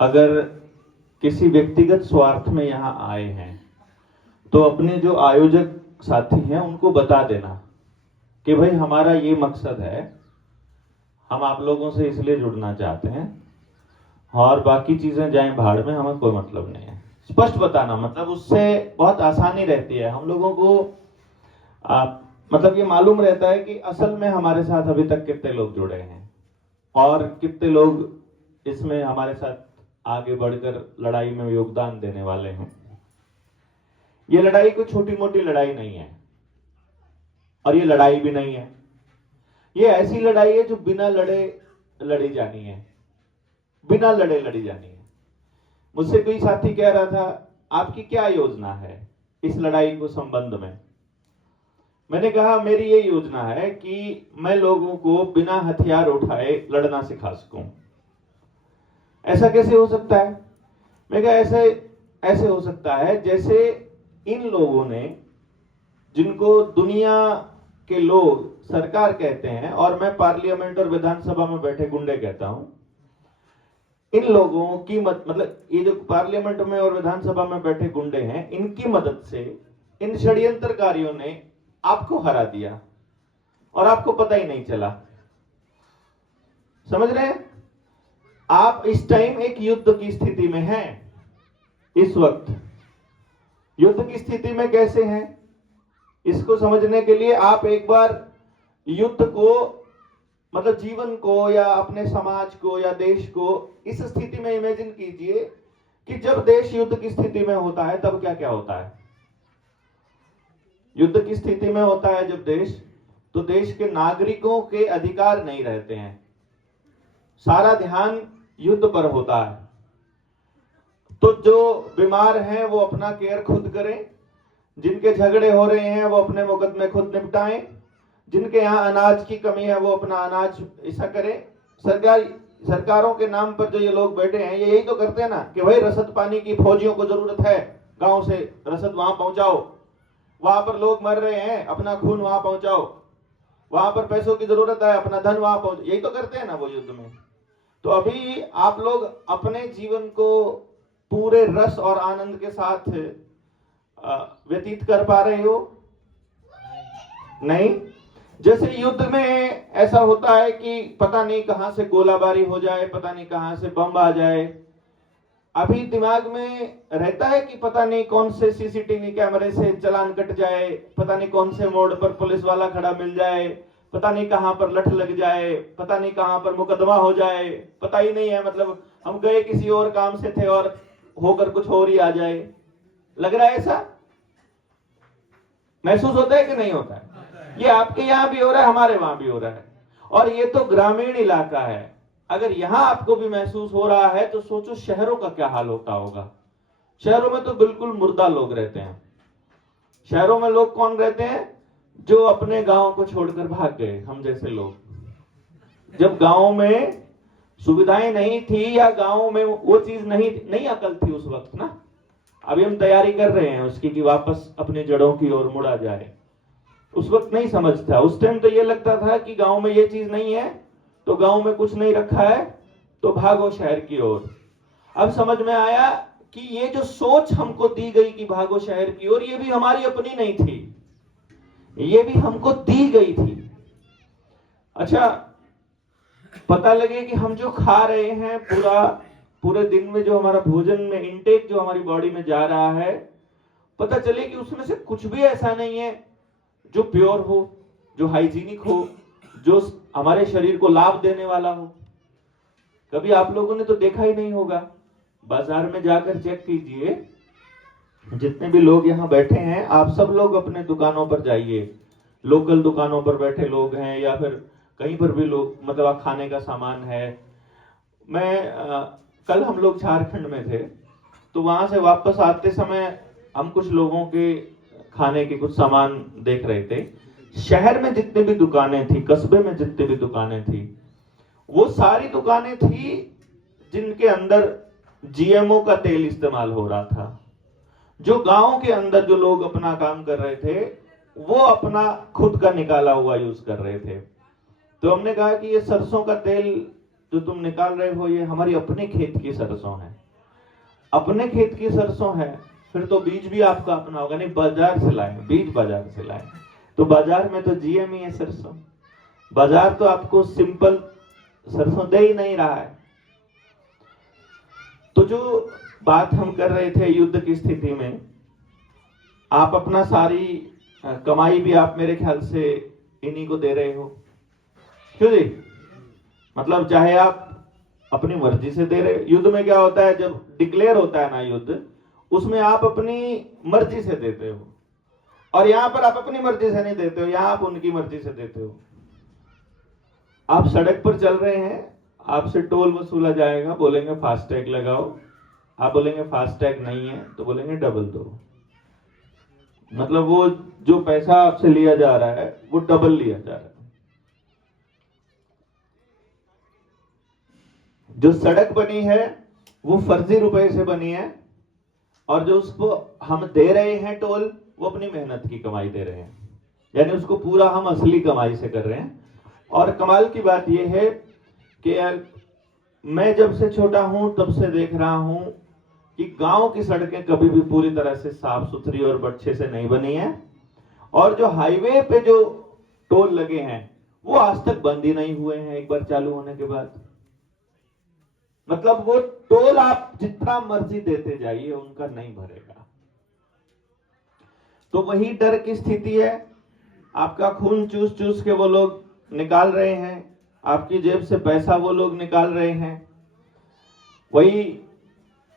अगर किसी व्यक्तिगत स्वार्थ में यहाँ आए हैं तो अपने जो आयोजक साथी हैं उनको बता देना कि भाई हमारा ये मकसद है, हम आप लोगों से इसलिए जुड़ना चाहते हैं और बाकी चीजें जाएं भाड़ में, हमें कोई मतलब नहीं है। स्पष्ट बताना, मतलब उससे बहुत आसानी रहती है हम लोगों को। मतलब ये मालूम रहता है कि असल में हमारे साथ अभी तक कितने लोग जुड़े हैं और कितने लोग इसमें हमारे साथ आगे बढ़कर लड़ाई में योगदान देने वाले हैं। ये लड़ाई कोई छोटी मोटी लड़ाई नहीं है और ये लड़ाई भी नहीं है। ये ऐसी लड़ाई है जो बिना लड़े लड़ी जानी है, बिना लड़े लड़ी जानी है। मुझसे कोई साथी कह रहा था, आपकी क्या योजना है इस लड़ाई को संबंध में? मैंने कहा, मेरी ये योजना है कि मैं लोगों को बिना हथियार उठाए लड़ना सिखा सकूं। ऐसा कैसे हो सकता है? मैं कहा, ऐसे हो सकता है जैसे इन लोगों ने, जिनको दुनिया के लोग सरकार कहते हैं और मैं पार्लियामेंट और विधानसभा में बैठे गुंडे कहता हूं, इन लोगों की मतलब ये जो पार्लियामेंट में और विधानसभा में बैठे गुंडे हैं, इनकी मदद से इन षड्यंत्रकारियों ने आपको हरा दिया और आपको पता ही नहीं चला। समझ रहे हैं? आप इस टाइम एक युद्ध की स्थिति में हैं। इस वक्त युद्ध की स्थिति में कैसे हैं, इसको समझने के लिए आप एक बार युद्ध को, मतलब जीवन को या अपने समाज को या देश को इस स्थिति में इमेजिन कीजिए कि जब देश युद्ध की स्थिति में होता है तब क्या क्या होता है। युद्ध की स्थिति में होता है जब देश, तो देश के नागरिकों के अधिकार नहीं रहते हैं, सारा ध्यान युद्ध पर होता है। तो जो बीमार हैं वो अपना केयर खुद करें, जिनके झगड़े हो रहे हैं वो अपने मुकदमे खुद निपटाएं, जिनके यहाँ अनाज की कमी है वो अपना अनाज ऐसा करें। सरकारों के नाम पर जो ये लोग बैठे हैं ये यही तो करते हैं ना कि भाई रसद पानी की फौजियों को जरूरत है, गांव से रसद वहां पहुंचाओ, वहां पर लोग मर रहे हैं, अपना खून वहां पहुंचाओ, वहां पर पैसों की जरूरत है, अपना धन वहां पहुंचाओ, यही तो करते हैं ना वो युद्ध में। तो अभी आप लोग अपने जीवन को पूरे रस और आनंद के साथ व्यतीत कर पा रहे हो? नहीं। जैसे युद्ध में ऐसा होता है कि पता नहीं कहां से गोलाबारी हो जाए, पता नहीं कहां से बम आ जाए। अभी दिमाग में रहता है कि पता नहीं कौन से सीसीटीवी कैमरे से चालान कट जाए, पता नहीं कौन से मोड़ पर पुलिस वाला खड़ा मिल जाए, पता नहीं कहां पर लठ लग जाए, पता नहीं कहां पर मुकदमा हो जाए, पता ही नहीं है। मतलब हम गए किसी और काम से थे और होकर कुछ और ही आ जाए। लग रहा है ऐसा? महसूस होता है कि नहीं होता है? ये आपके यहां भी हो रहा है, हमारे वहां भी हो रहा है। और ये तो ग्रामीण इलाका है। अगर यहां आपको भी महसूस हो रहा है तो सोचो शहरों का क्या हाल होता होगा। शहरों में तो बिल्कुल मुर्दा लोग रहते हैं। शहरों में लोग कौन रहते हैं? जो अपने गांव को छोड़कर भाग गए, हम जैसे लोग। जब गांव में सुविधाएं नहीं थी या गांव में वो चीज नहीं अकल थी उस वक्त ना, अभी हम तैयारी कर रहे हैं उसकी कि वापस अपने जड़ों की ओर मुड़ा जाए। उस वक्त नहीं समझ था। उस टाइम तो ये लगता था कि गांव में ये चीज नहीं है, तो गांव में कुछ नहीं रखा है तो भागो शहर की ओर। अब समझ में आया कि ये जो सोच हमको दी गई कि भागो शहर की ओर, ये भी हमारी अपनी नहीं थी, ये भी हमको दी गई थी। अच्छा, पता लगे कि हम जो खा रहे हैं पूरे दिन में, जो हमारा भोजन में इंटेक जो हमारी बॉडी में जा रहा है, पता चले कि उसमें से कुछ भी ऐसा नहीं है जो प्योर हो, जो हाइजीनिक हो, जो हमारे शरीर को लाभ देने वाला हो। कभी आप लोगों ने तो देखा ही नहीं होगा। बाजार में जाकर चेक कीजिए, जितने भी लोग यहाँ बैठे हैं, आप सब लोग अपने दुकानों पर जाइए, लोकल दुकानों पर बैठे लोग हैं या फिर कहीं पर भी लोग, मतलब खाने का सामान है। कल हम लोग झारखंड में थे, तो वहां से वापस आते समय हम कुछ लोगों के खाने के कुछ सामान देख रहे थे। शहर में जितने भी दुकानें थी, कस्बे में जितने भी दुकानें थी, वो सारी दुकानें थी जिनके अंदर जीएमओ का तेल इस्तेमाल हो रहा था। जो गांव के अंदर जो लोग अपना काम कर रहे थे वो अपना खुद का निकाला हुआ यूज कर रहे थे। तो हमने कहा कि ये सरसों का तेल जो तुम निकाल रहे हो ये हमारी अपने खेत की सरसों है, अपने खेत की सरसों है, फिर तो बीज भी आपका अपना होगा। नहीं, बाजार से लाए, बीज बाजार से लाए, तो बाजार में तो जीएम ही है सरसों, बाजार तो आपको सिंपल सरसों दे ही नहीं रहा है। तो जो बात हम कर रहे थे युद्ध की स्थिति में, आप अपना सारी कमाई भी आप मेरे ख्याल से इन्हीं को दे रहे हो, क्यों जी? मतलब चाहे आप अपनी मर्जी से दे रहे। युद्ध में क्या होता है, जब डिक्लेयर होता है ना युद्ध, उसमें आप अपनी मर्जी से देते हो, और यहां पर आप अपनी मर्जी से नहीं देते हो, यहां आप उनकी मर्जी से देते हो। आप सड़क पर चल रहे हैं, आपसे टोल वसूला जाएगा, बोलेंगे फास्टैग लगाओ, आप बोलेंगे फास्टैग नहीं है तो बोलेंगे डबल दो। मतलब वो जो पैसा आपसे लिया जा रहा है वो डबल लिया जा रहा है। जो सड़क बनी है वो फर्जी रुपए से बनी है, और जो उसको हम दे रहे हैं टोल, वो अपनी मेहनत की कमाई दे रहे हैं, यानी उसको पूरा हम असली कमाई से कर रहे हैं। और कमाल की बात यह है कि मैं जब से छोटा हूं तब से देख रहा हूं कि गांव की सड़कें कभी भी पूरी तरह से साफ सुथरी और अच्छे से नहीं बनी है, और जो हाईवे पे जो टोल लगे हैं वो आज तक बंद ही नहीं हुए हैं एक बार चालू होने के बाद। मतलब वो टोल आप जितना मर्जी देते जाइए उनका नहीं भरेगा। तो वही डर की स्थिति है, आपका खून चूस चूस के वो लोग निकाल रहे हैं, आपकी जेब से पैसा वो लोग निकाल रहे हैं। वही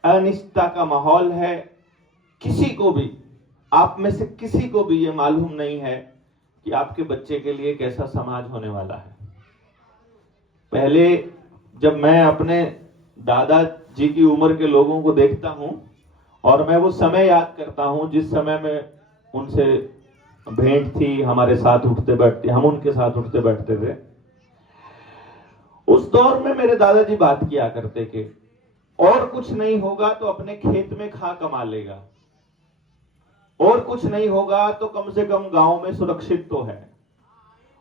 अनिश्चितता का माहौल है। किसी को भी, आप में से किसी को भी ये मालूम नहीं है कि आपके बच्चे के लिए कैसा समाज होने वाला है। पहले जब मैं अपने दादाजी की उम्र के लोगों को देखता हूं और मैं वो समय याद करता हूं जिस समय में उनसे भेंट थी, हमारे साथ उठते बैठते, हम उनके साथ उठते बैठते थे, उस दौर में मेरे दादाजी बात किया करते कि और कुछ नहीं होगा तो अपने खेत में खा कमा लेगा, और कुछ नहीं होगा तो कम से कम गांव में सुरक्षित तो है,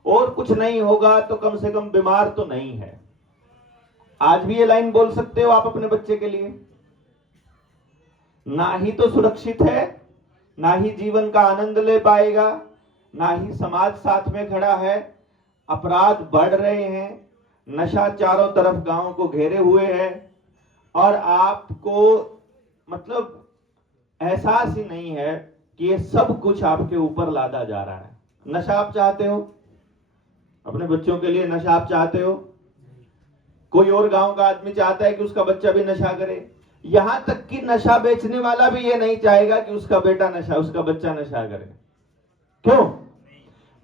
और कुछ नहीं होगा तो कम से कम बीमार तो नहीं है। आज भी ये लाइन बोल सकते हो आप अपने बच्चे के लिए? ना ही तो सुरक्षित है, ना ही जीवन का आनंद ले पाएगा, ना ही समाज साथ में खड़ा है, अपराध बढ़ रहे हैं, नशा चारों तरफ गांव को घेरे हुए है, और आपको मतलब एहसास ही नहीं है कि ये सब कुछ आपके ऊपर लादा जा रहा है। नशा आप चाहते हो अपने बच्चों के लिए? नशा आप चाहते हो? कोई और गांव का आदमी चाहता है कि उसका बच्चा भी नशा करे? यहां तक कि नशा बेचने वाला भी ये नहीं चाहेगा कि उसका बेटा नशा, उसका बच्चा नशा करे। क्यों?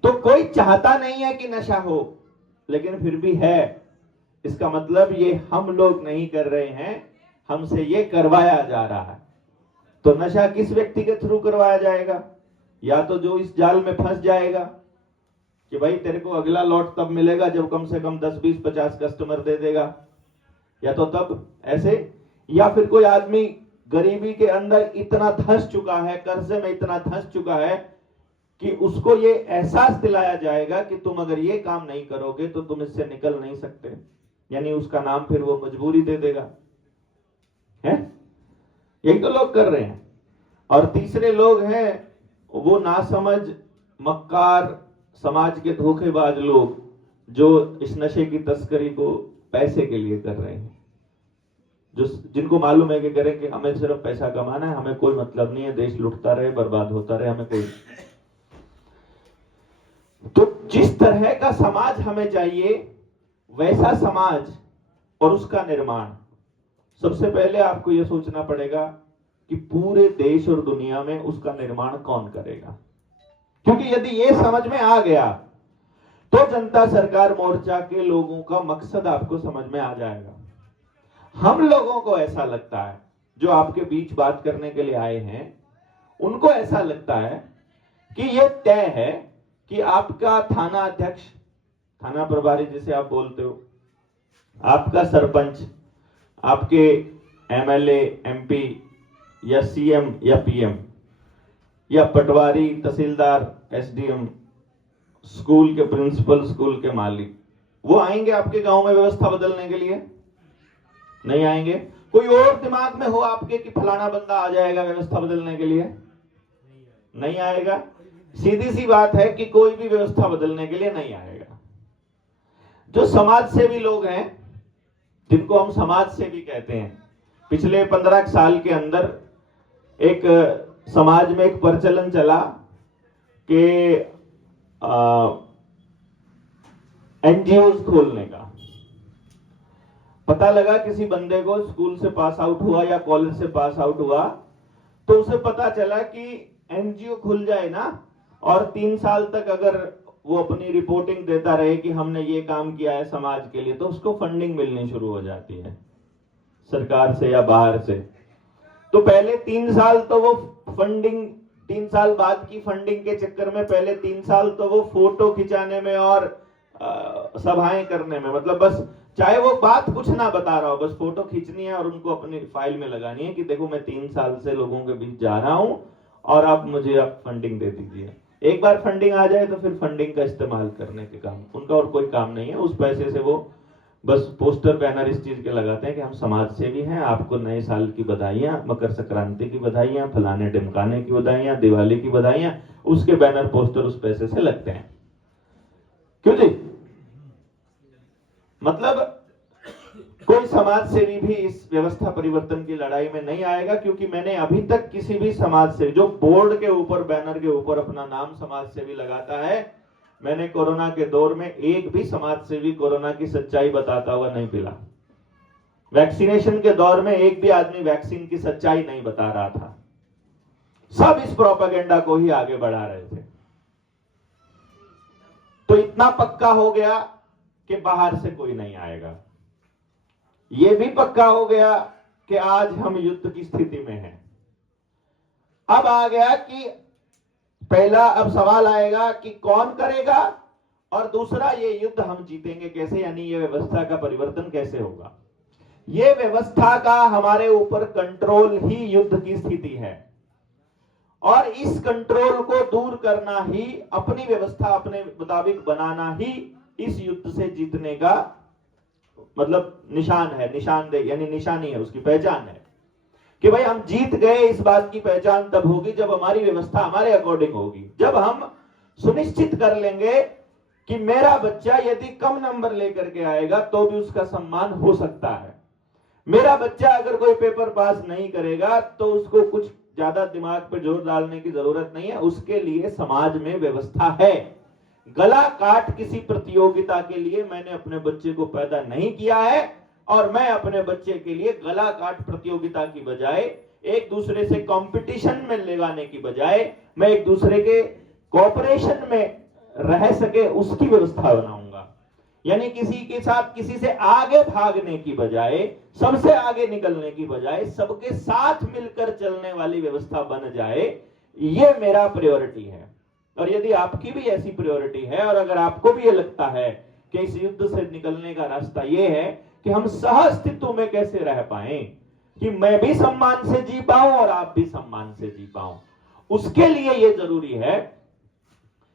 तो कोई चाहता नहीं है कि नशा हो, लेकिन फिर भी है। इसका मतलब ये हम लोग नहीं कर रहे हैं, हमसे ये करवाया जा रहा है। तो नशा किस व्यक्ति के थ्रू करवाया जाएगा? या तो जो इस जाल में फंस जाएगा कि भाई तेरे को अगला लॉट तब मिलेगा जब कम से कम 10, 20, 50 कस्टमर दे देगा, या तो तब ऐसे, या फिर कोई आदमी गरीबी के अंदर इतना धंस चुका है, कर्जे में इतना धंस चुका है कि उसको ये एहसास दिलाया जाएगा कि तुम अगर ये काम नहीं करोगे तो तुम इससे निकल नहीं सकते, यानी उसका नाम फिर वो मजबूरी दे देगा। है? यही तो लोग कर रहे हैं। और तीसरे लोग हैं वो नासमझ, मक्कार, समाज के धोखेबाज लोग जो इस नशे की तस्करी को पैसे के लिए कर रहे हैं, जो जिनको मालूम है कि करें कि हमें सिर्फ पैसा कमाना है, हमें कोई मतलब नहीं है, देश लुटता रहे, बर्बाद होता रहे, हमें कोई। तो जिस तरह का समाज हमें चाहिए वैसा समाज और उसका निर्माण, सबसे पहले आपको यह सोचना पड़ेगा कि पूरे देश और दुनिया में उसका निर्माण कौन करेगा। क्योंकि यदि ये समझ में आ गया तो जनता सरकार मोर्चा के लोगों का मकसद आपको समझ में आ जाएगा। हम लोगों को ऐसा लगता है, जो आपके बीच बात करने के लिए आए हैं, उनको ऐसा लगता है कि यह तय है कि आपका थाना अध्यक्ष, थाना प्रभारी जिसे आप बोलते हो, आपका सरपंच, आपके एमएलए, एमपी या सीएम या पीएम या पटवारी, तहसीलदार, एसडीएम, स्कूल के प्रिंसिपल, स्कूल के मालिक, वो आएंगे आपके गांव में व्यवस्था बदलने के लिए? नहीं आएंगे। कोई और दिमाग में हो आपके कि फलाना बंदा आ जाएगा व्यवस्था बदलने के लिए? नहीं आएगा। सीधी सी बात है कि कोई भी व्यवस्था बदलने के लिए नहीं आएगा। जो समाज सेवी लोग हैं, जिनको हम समाज सेवी कहते हैं, पिछले 15 साल के अंदर एक समाज में एक प्रचलन चला कि एनजीओ खोलने का। पता लगा किसी बंदे को स्कूल से पास आउट हुआ या कॉलेज से पास आउट हुआ, तो उसे पता चला कि एनजीओ खुल जाए ना, और 3 साल तक अगर वो अपनी रिपोर्टिंग देता रहे कि हमने ये काम किया है समाज के लिए, तो उसको फंडिंग मिलनी शुरू हो जाती है सरकार से या बाहर से। तो पहले 3 साल तो वो फंडिंग, 3 साल बाद की फंडिंग के चक्कर में पहले 3 साल तो वो फोटो खिंचाने में और सभाएं करने में, मतलब बस चाहे वो बात कुछ ना बता रहा हो, बस फोटो खींचनी है और उनको अपनी फाइल में लगानी है कि देखो मैं 3 साल से लोगों के बीच जा रहा हूं और आप मुझे फंडिंग दे दीजिए। एक बार फंडिंग आ जाए तो फिर फंडिंग का इस्तेमाल करने के काम उनका और कोई काम नहीं है। उस पैसे से वो बस पोस्टर बैनर इस चीज के लगाते हैं कि हम समाज सेवी हैं, आपको नए साल की बधाइयां, मकर संक्रांति की बधाइयां, फलाने ढिमकाने की बधाइयां, दिवाली की बधाइयां, उसके बैनर पोस्टर उस पैसे से लगते हैं। क्यों जी? मतलब कोई समाज सेवी भी इस व्यवस्था परिवर्तन की लड़ाई में नहीं आएगा, क्योंकि मैंने अभी तक किसी भी समाज सेवी जो बोर्ड के ऊपर, बैनर के ऊपर अपना नाम समाज सेवी लगाता है, मैंने कोरोना के दौर में एक भी समाज सेवी कोरोना की सच्चाई बताता हुआ नहीं मिला। वैक्सीनेशन के दौर में एक भी आदमी वैक्सीन की सच्चाई नहीं बता रहा था। सब इस प्रोपेगेंडा को ही आगे बढ़ा रहे थे। तो इतना पक्का हो गया कि बाहर से कोई नहीं आएगा। यह भी पक्का हो गया कि आज हम युद्ध की स्थिति में हैं। अब आ गया कि पहला अब सवाल आएगा कि कौन करेगा, और दूसरा ये युद्ध हम जीतेंगे कैसे, यानी ये व्यवस्था का परिवर्तन कैसे होगा। ये व्यवस्था का हमारे ऊपर कंट्रोल ही युद्ध की स्थिति है, और इस कंट्रोल को दूर करना ही, अपनी व्यवस्था अपने मुताबिक बनाना ही इस युद्ध से जीतने का मतलब निशान है, निशानदेह यानी निशानी है, उसकी पहचान है कि भाई हम जीत गए। इस बात की पहचान तब होगी जब हमारी व्यवस्था हमारे अकॉर्डिंग होगी, जब हम सुनिश्चित कर लेंगे कि मेरा बच्चा यदि कम नंबर लेकर के आएगा तो भी उसका सम्मान हो सकता है। मेरा बच्चा अगर कोई पेपर पास नहीं करेगा तो उसको कुछ ज्यादा दिमाग पर जोर डालने की जरूरत नहीं है, उसके लिए समाज में व्यवस्था है। गला काट किसी प्रतियोगिता के लिए मैंने अपने बच्चे को पैदा नहीं किया है, और मैं अपने बच्चे के लिए गला काट प्रतियोगिता की बजाय, एक दूसरे से कंपटीशन में लगाने की बजाय, मैं एक दूसरे के कोऑपरेशन में रह सके उसकी व्यवस्था बनाऊंगा। यानी किसी के साथ किसी से आगे भागने की बजाय, सबसे आगे निकलने की बजाय सबके साथ मिलकर चलने वाली व्यवस्था बन जाए, ये मेरा प्रायोरिटी है। और यदि आपकी भी ऐसी प्रायोरिटी है, और अगर आपको भी ये लगता है कि इस युद्ध से निकलने का रास्ता ये है कि हम सह अस्तित्व में कैसे रह पाए, कि मैं भी सम्मान से जी पाऊं और आप भी सम्मान से जी पाऊं, उसके लिए यह जरूरी है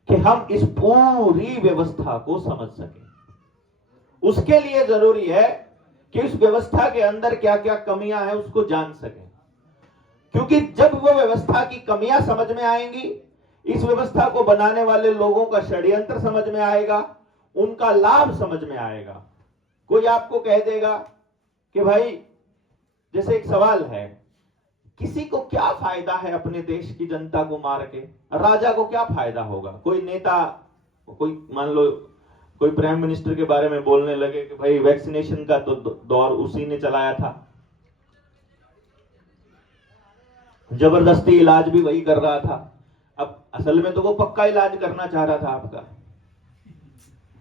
कि हम इस पूरी व्यवस्था को समझ सकें। उसके लिए जरूरी है कि इस व्यवस्था के अंदर क्या क्या कमियां हैं उसको जान सकें, क्योंकि जब वो व्यवस्था की कमियां समझ में आएंगी, इस व्यवस्था को बनाने वाले लोगों का षड्यंत्र समझ में आएगा, उनका लाभ समझ में आएगा। कोई आपको कह देगा कि भाई, जैसे एक सवाल है, किसी को क्या फायदा है अपने देश की जनता को मार के? राजा को क्या फायदा होगा? कोई नेता, कोई मान लो कोई प्राइम मिनिस्टर के बारे में बोलने लगे कि भाई वैक्सीनेशन का तो दौर उसी ने चलाया था, जबरदस्ती इलाज भी वही कर रहा था। अब असल में तो वो पक्का इलाज करना चाह रहा था आपका,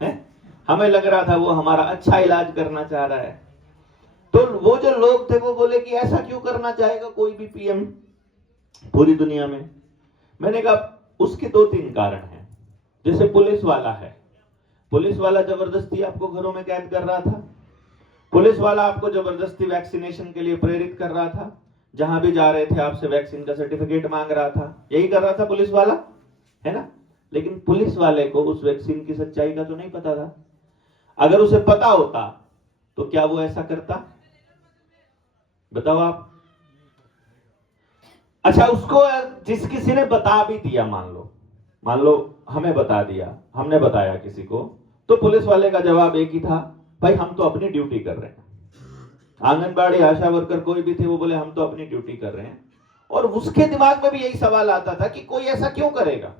है? हमें लग रहा था वो हमारा अच्छा इलाज करना चाह रहा है। तो वो जो लोग थे वो बोले कि ऐसा क्यों करना चाहेगा कोई भी पीएम पूरी दुनिया में? मैंने कहा उसके 2-3 कारण हैं। जैसे पुलिस वाला है, पुलिस वाला जबरदस्ती आपको घरों में कैद कर रहा था, पुलिस वाला आपको जबरदस्ती वैक्सीनेशन के लिए प्रेरित कर रहा था, जहां भी जा रहे थे आपसे वैक्सीन का सर्टिफिकेट मांग रहा था, यही कर रहा था पुलिस वाला, है ना? लेकिन पुलिस वाले को उस वैक्सीन की सच्चाई का तो नहीं पता था। अगर उसे पता होता तो क्या वो ऐसा करता? बताओ आप। अच्छा, उसको जिस किसी ने बता भी दिया, मान लो हमें बता दिया, हमने बताया किसी को, तो पुलिस वाले का जवाब एक ही था, भाई हम तो अपनी ड्यूटी कर रहे हैं। आंगनबाड़ी आशा वर्कर कोई भी थे, वो बोले हम तो अपनी ड्यूटी कर रहे हैं। और उसके दिमाग में भी यही सवाल आता था कि कोई ऐसा क्यों करेगा।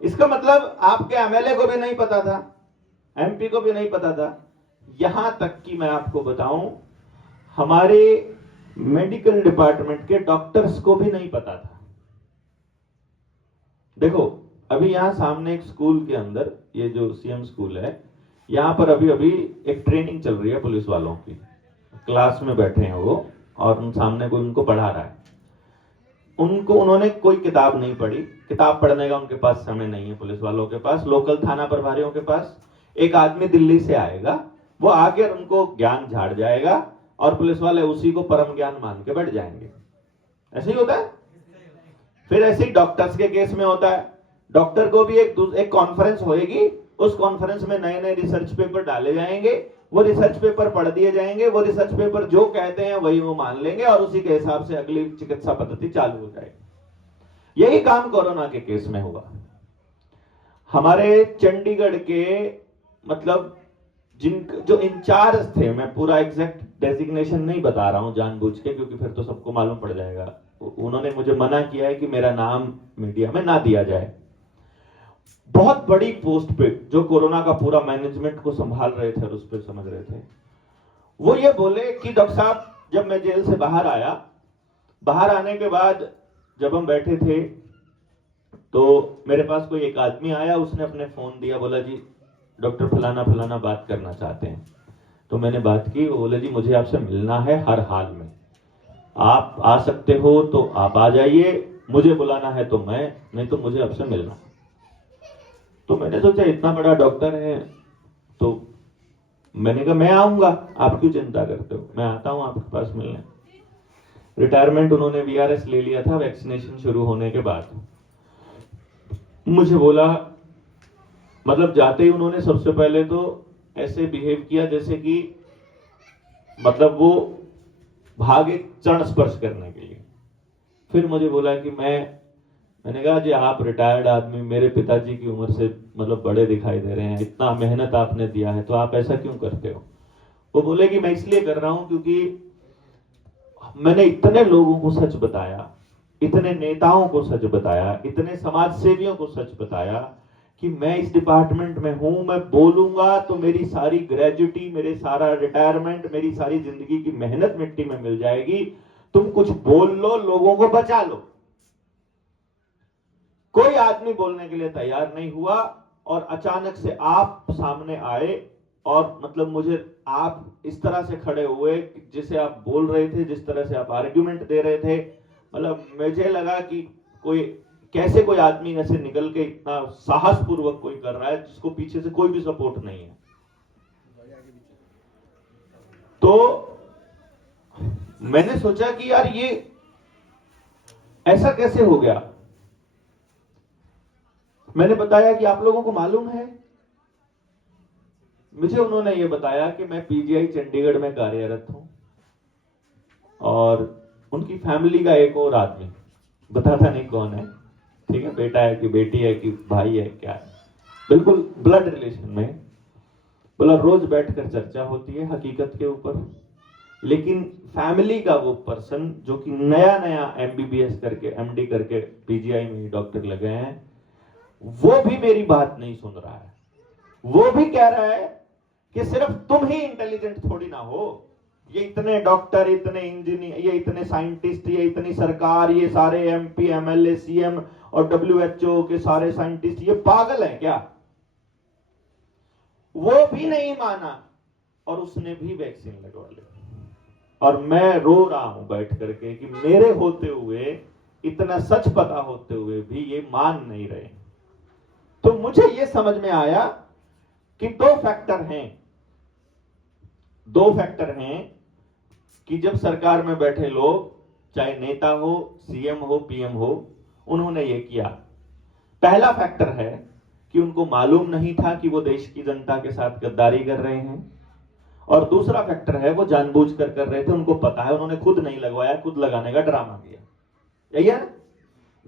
इसका मतलब आपके एमएलए को भी नहीं पता था, एमपी को भी नहीं पता था, यहां तक कि मैं आपको बताऊं, हमारे मेडिकल डिपार्टमेंट के डॉक्टर्स को भी नहीं पता था। देखो, अभी यहां सामने एक स्कूल के अंदर, ये जो सीएम स्कूल है, यहां पर अभी अभी एक ट्रेनिंग चल रही है पुलिस वालों की। क्लास में बैठे हैं वो, और उन सामने कोई उनको पढ़ा रहा है। उन्होंने कोई किताब नहीं पढ़ी, किताब पढ़ने का उनके पास समय नहीं है पुलिस वालों के पास, लोकल थाना प्रभारियों के पास। एक आदमी दिल्ली से आएगा, वो आकर उनको ज्ञान झाड़ जाएगा, और पुलिस वाले उसी को परम ज्ञान मान के बैठ जाएंगे। ऐसे ही होता है। फिर ऐसे ही डॉक्टर्स के केस में होता है। डॉक्टर को भी एक कॉन्फ्रेंस होएगी, उस कॉन्फ्रेंस में नए नए रिसर्च पेपर डाले जाएंगे, वो रिसर्च पेपर पढ़ दिए जाएंगे, वो रिसर्च पेपर जो कहते हैं वही वो मान लेंगे, और उसी के हिसाब से अगली चिकित्सा पद्धति चालू हो जाएगी। यही काम कोरोना के केस में हुआ। हमारे चंडीगढ़ के मतलब जो इंचार्ज थे, मैं पूरा एग्जैक्ट डेजिग्नेशन नहीं बता रहा हूं जानबूझ के, क्योंकि फिर तो सबको मालूम पड़ जाएगा। उन्होंने मुझे मना किया है कि मेरा नाम मीडिया में ना दिया जाए। बहुत बड़ी पोस्ट पे जो कोरोना का पूरा मैनेजमेंट को संभाल रहे थे और उस पर समझ रहे थे, वो ये बोले कि डॉक्टर साहब, जब मैं जेल से बाहर आया, बाहर आने के बाद जब हम बैठे थे तो मेरे पास कोई एक आदमी आया, उसने अपने फोन दिया, बोला जी डॉक्टर फलाना फलाना बात करना चाहते हैं। तो मैंने बात की, वो बोले जी मुझे आपसे मिलना है हर हाल में, आप आ सकते हो तो आप आ जाइए, मुझे बुलाना है तो मैं, नहीं तो मुझे आपसे मिलना। तो मैंने सोचा इतना बड़ा डॉक्टर है, तो मैंने कहा मैं आऊंगा, आप क्यों चिंता करते हो, मैं आता हूं आपके पास मिलने। रिटायरमेंट उन्होंने वीआरएस ले लिया था वैक्सीनेशन शुरू होने के बाद। मुझे बोला, मतलब जाते ही उन्होंने सबसे पहले तो ऐसे बिहेव किया जैसे कि मतलब वो भागे चरण स्पर्श करने के लिए। फिर मुझे बोला कि मैंने कहा जी आप रिटायर्ड आदमी, मेरे पिताजी की उम्र से मतलब बड़े दिखाई दे रहे हैं, इतना मेहनत आपने दिया है, तो आप ऐसा क्यों करते हो। वो बोले कि मैं इसलिए कर रहा हूं क्योंकि मैंने इतने लोगों को सच बताया, इतने नेताओं को सच बताया, इतने समाज सेवियों को सच बताया कि मैं इस डिपार्टमेंट में हूं, मैं बोलूंगा तो मेरी सारी ग्रेजुटी, मेरे सारा रिटायरमेंट, मेरी सारी जिंदगी की मेहनत मिट्टी में मिल जाएगी। तुम कुछ बोल लो, लोगों को बचा लो। कोई आदमी बोलने के लिए तैयार नहीं हुआ, और अचानक से आप सामने आए, और मतलब मुझे आप इस तरह से खड़े हुए, जिसे आप बोल रहे थे, जिस तरह से आप आर्ग्यूमेंट दे रहे थे, मतलब मुझे लगा कि कैसे कोई आदमी ऐसे निकल के इतना साहस पूर्वक कोई कर रहा है जिसको पीछे से कोई भी सपोर्ट नहीं है। तो मैंने सोचा कि यार ये ऐसा कैसे हो गया। मैंने बताया कि आप लोगों को मालूम है, मुझे उन्होंने ये बताया कि मैं पीजीआई चंडीगढ़ में कार्यरत हूं, और उनकी फैमिली का एक और आदमी, बताता नहीं कौन है, ठीक है, बेटा है कि बेटी है कि भाई है क्या है, बिल्कुल ब्लड रिलेशन में, बोला रोज बैठकर चर्चा होती है हकीकत के ऊपर, लेकिन फैमिली का वो पर्सन जो कि नया नया एमबीबीएस करके एमडी करके पीजीआई में डॉक्टर लगे हैं, वो भी मेरी बात नहीं सुन रहा है। वो भी कह रहा है कि सिर्फ तुम ही इंटेलिजेंट थोड़ी ना हो, ये इतने डॉक्टर, इतने इंजीनियर, ये इतने साइंटिस्ट, ये इतनी सरकार, ये सारे एमपी एमएलए सीएम और डब्ल्यूएचओ के सारे साइंटिस्ट, ये पागल हैं क्या। वो भी नहीं माना, और उसने भी वैक्सीन लगवा ली। और मैं रो रहा हूं बैठ करके कि मेरे होते हुए, इतना सच पता होते हुए भी ये मान नहीं रहे। तो मुझे ये समझ में आया कि दो फैक्टर हैं कि जब सरकार में बैठे लोग, चाहे नेता हो, सीएम हो, पीएम हो, उन्होंने ये किया। पहला फैक्टर है कि उनको मालूम नहीं था कि वो देश की जनता के साथ गद्दारी कर रहे हैं, और दूसरा फैक्टर है वो जानबूझकर कर रहे थे, उनको पता है, उन्होंने खुद नहीं लगवाया, खुद लगाने का ड्रामा किया। यही है ना,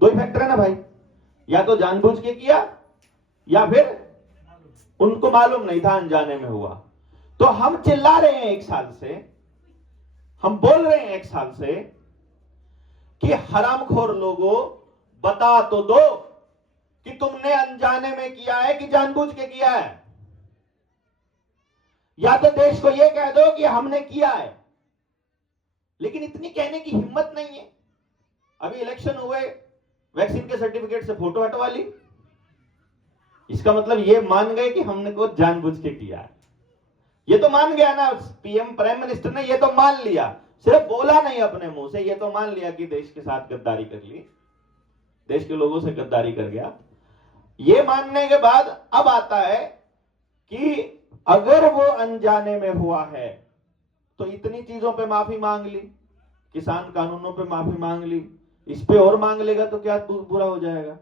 दो ही फैक्टर है ना भाई, या तो जानबूझ के किया या फिर उनको मालूम नहीं था, अनजाने में हुआ। तो हम चिल्ला रहे हैं 1 साल से, हम बोल रहे हैं 1 साल से कि हरामखोर लोगों बता तो दो कि तुमने अनजाने में किया है कि जानबूझ के किया है, या तो देश को यह कह दो कि हमने किया है। लेकिन इतनी कहने की हिम्मत नहीं है। अभी इलेक्शन हुए, वैक्सीन के सर्टिफिकेट से फोटो हटवा ली, इसका मतलब ये मान गए कि हमने को जानबूझ के किया है। ये तो मान गया ना, पीएम प्राइम मिनिस्टर ने ये तो मान लिया, सिर्फ बोला नहीं अपने मुंह से, ये तो मान लिया कि देश के साथ गद्दारी कर ली, देश के लोगों से गद्दारी कर गया। ये मानने के बाद अब आता है कि अगर वो अनजाने में हुआ है तो इतनी चीजों पे माफी मांग ली, किसान कानूनों पे माफी मांग ली, इस पे और मांग लेगा तो क्या बुरा हो जाएगा।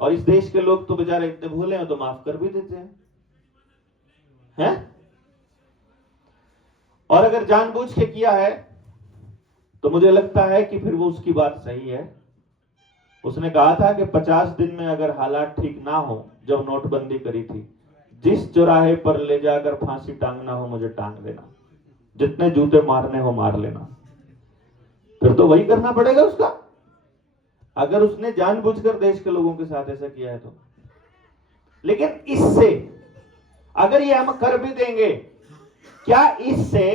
और इस देश के लोग तो बेचारे इतने भोले हैं तो माफ कर भी देते हैं? और अगर जानबूझ के किया है तो मुझे लगता है कि फिर वो उसकी बात सही है। उसने कहा था कि 50 दिन में अगर हालात ठीक ना हो, जब नोटबंदी करी थी, जिस चौराहे पर ले जाकर फांसी टांगना हो मुझे टांग देना, जितने जूते मारने हो मार लेना। फिर तो वही करना पड़ेगा उसका, अगर उसने जानबूझकर देश के लोगों के साथ ऐसा किया है तो। लेकिन इससे अगर ये हम कर भी देंगे, क्या इससे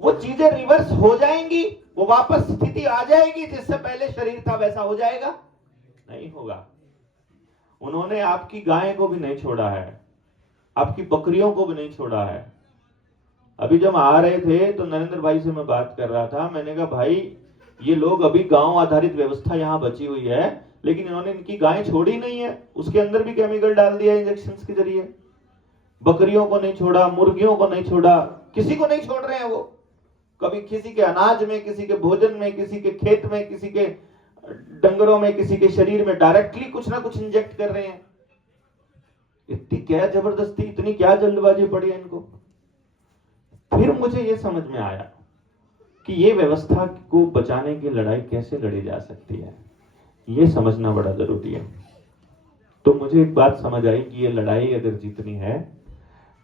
वो चीजें रिवर्स हो जाएंगी, वो वापस स्थिति आ जाएगी जिससे पहले शरीर था वैसा हो जाएगा? नहीं होगा। उन्होंने आपकी गाय को भी नहीं छोड़ा है, आपकी बकरियों को भी नहीं छोड़ा है। अभी जब आ रहे थे तो नरेंद्र भाई से मैं बात कर रहा था, मैंने कहा भाई ये लोग अभी गांव आधारित व्यवस्था यहां बची हुई है, लेकिन इन्होंने इनकी गायें छोड़ी नहीं है, उसके अंदर भी केमिकल डाल दिया इंजेक्शन के जरिए। बकरियों को नहीं छोड़ा, मुर्गियों को नहीं छोड़ा, किसी को नहीं छोड़ रहे हैं वो। कभी किसी के अनाज में, किसी के भोजन में, किसी के खेत में, किसी के डंगरों में, किसी के शरीर में डायरेक्टली कुछ ना कुछ इंजेक्ट कर रहे हैं। इतनी क्या जबरदस्ती, इतनी क्या जल्दबाजी पड़ी है इनको। फिर मुझे यह समझ में आया कि ये व्यवस्था को बचाने की लड़ाई कैसे लड़ी जा सकती है, ये समझना बड़ा जरूरी है। तो मुझे एक बात समझ आई कि ये लड़ाई अगर जीतनी है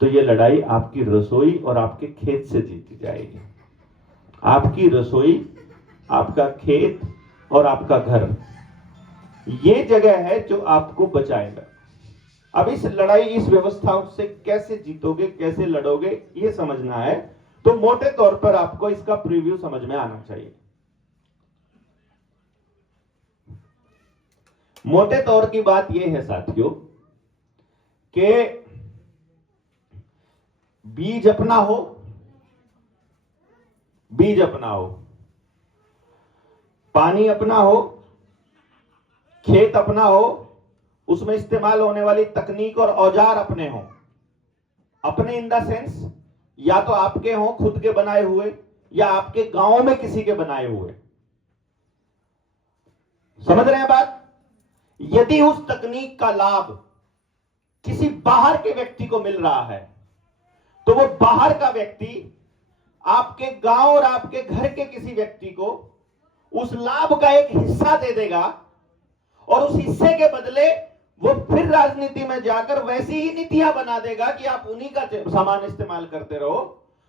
तो ये लड़ाई आपकी रसोई और आपके खेत से जीती जाएगी। आपकी रसोई, आपका खेत और आपका घर, ये जगह है जो आपको बचाएगा। अब इस लड़ाई, इस व्यवस्था से कैसे जीतोगे, कैसे लड़ोगे, ये समझना है। तो मोटे तौर पर आपको इसका प्रीव्यू समझ में आना चाहिए। मोटे तौर की बात यह है साथियों कि बीज अपना हो, बीज अपना हो, पानी अपना हो, खेत अपना हो, उसमें इस्तेमाल होने वाली तकनीक और औजार अपने हो। अपने इन द सेंस या तो आपके हो खुद के बनाए हुए, या आपके गांव में किसी के बनाए हुए। समझ रहे हैं बात? यदि उस तकनीक का लाभ किसी बाहर के व्यक्ति को मिल रहा है तो वो बाहर का व्यक्ति आपके गांव और आपके घर के किसी व्यक्ति को उस लाभ का एक हिस्सा दे देगा, और उस हिस्से के बदले वो फिर राजनीति में जाकर वैसी ही नीतियां बना देगा कि आप उन्हीं का सामान इस्तेमाल करते रहो।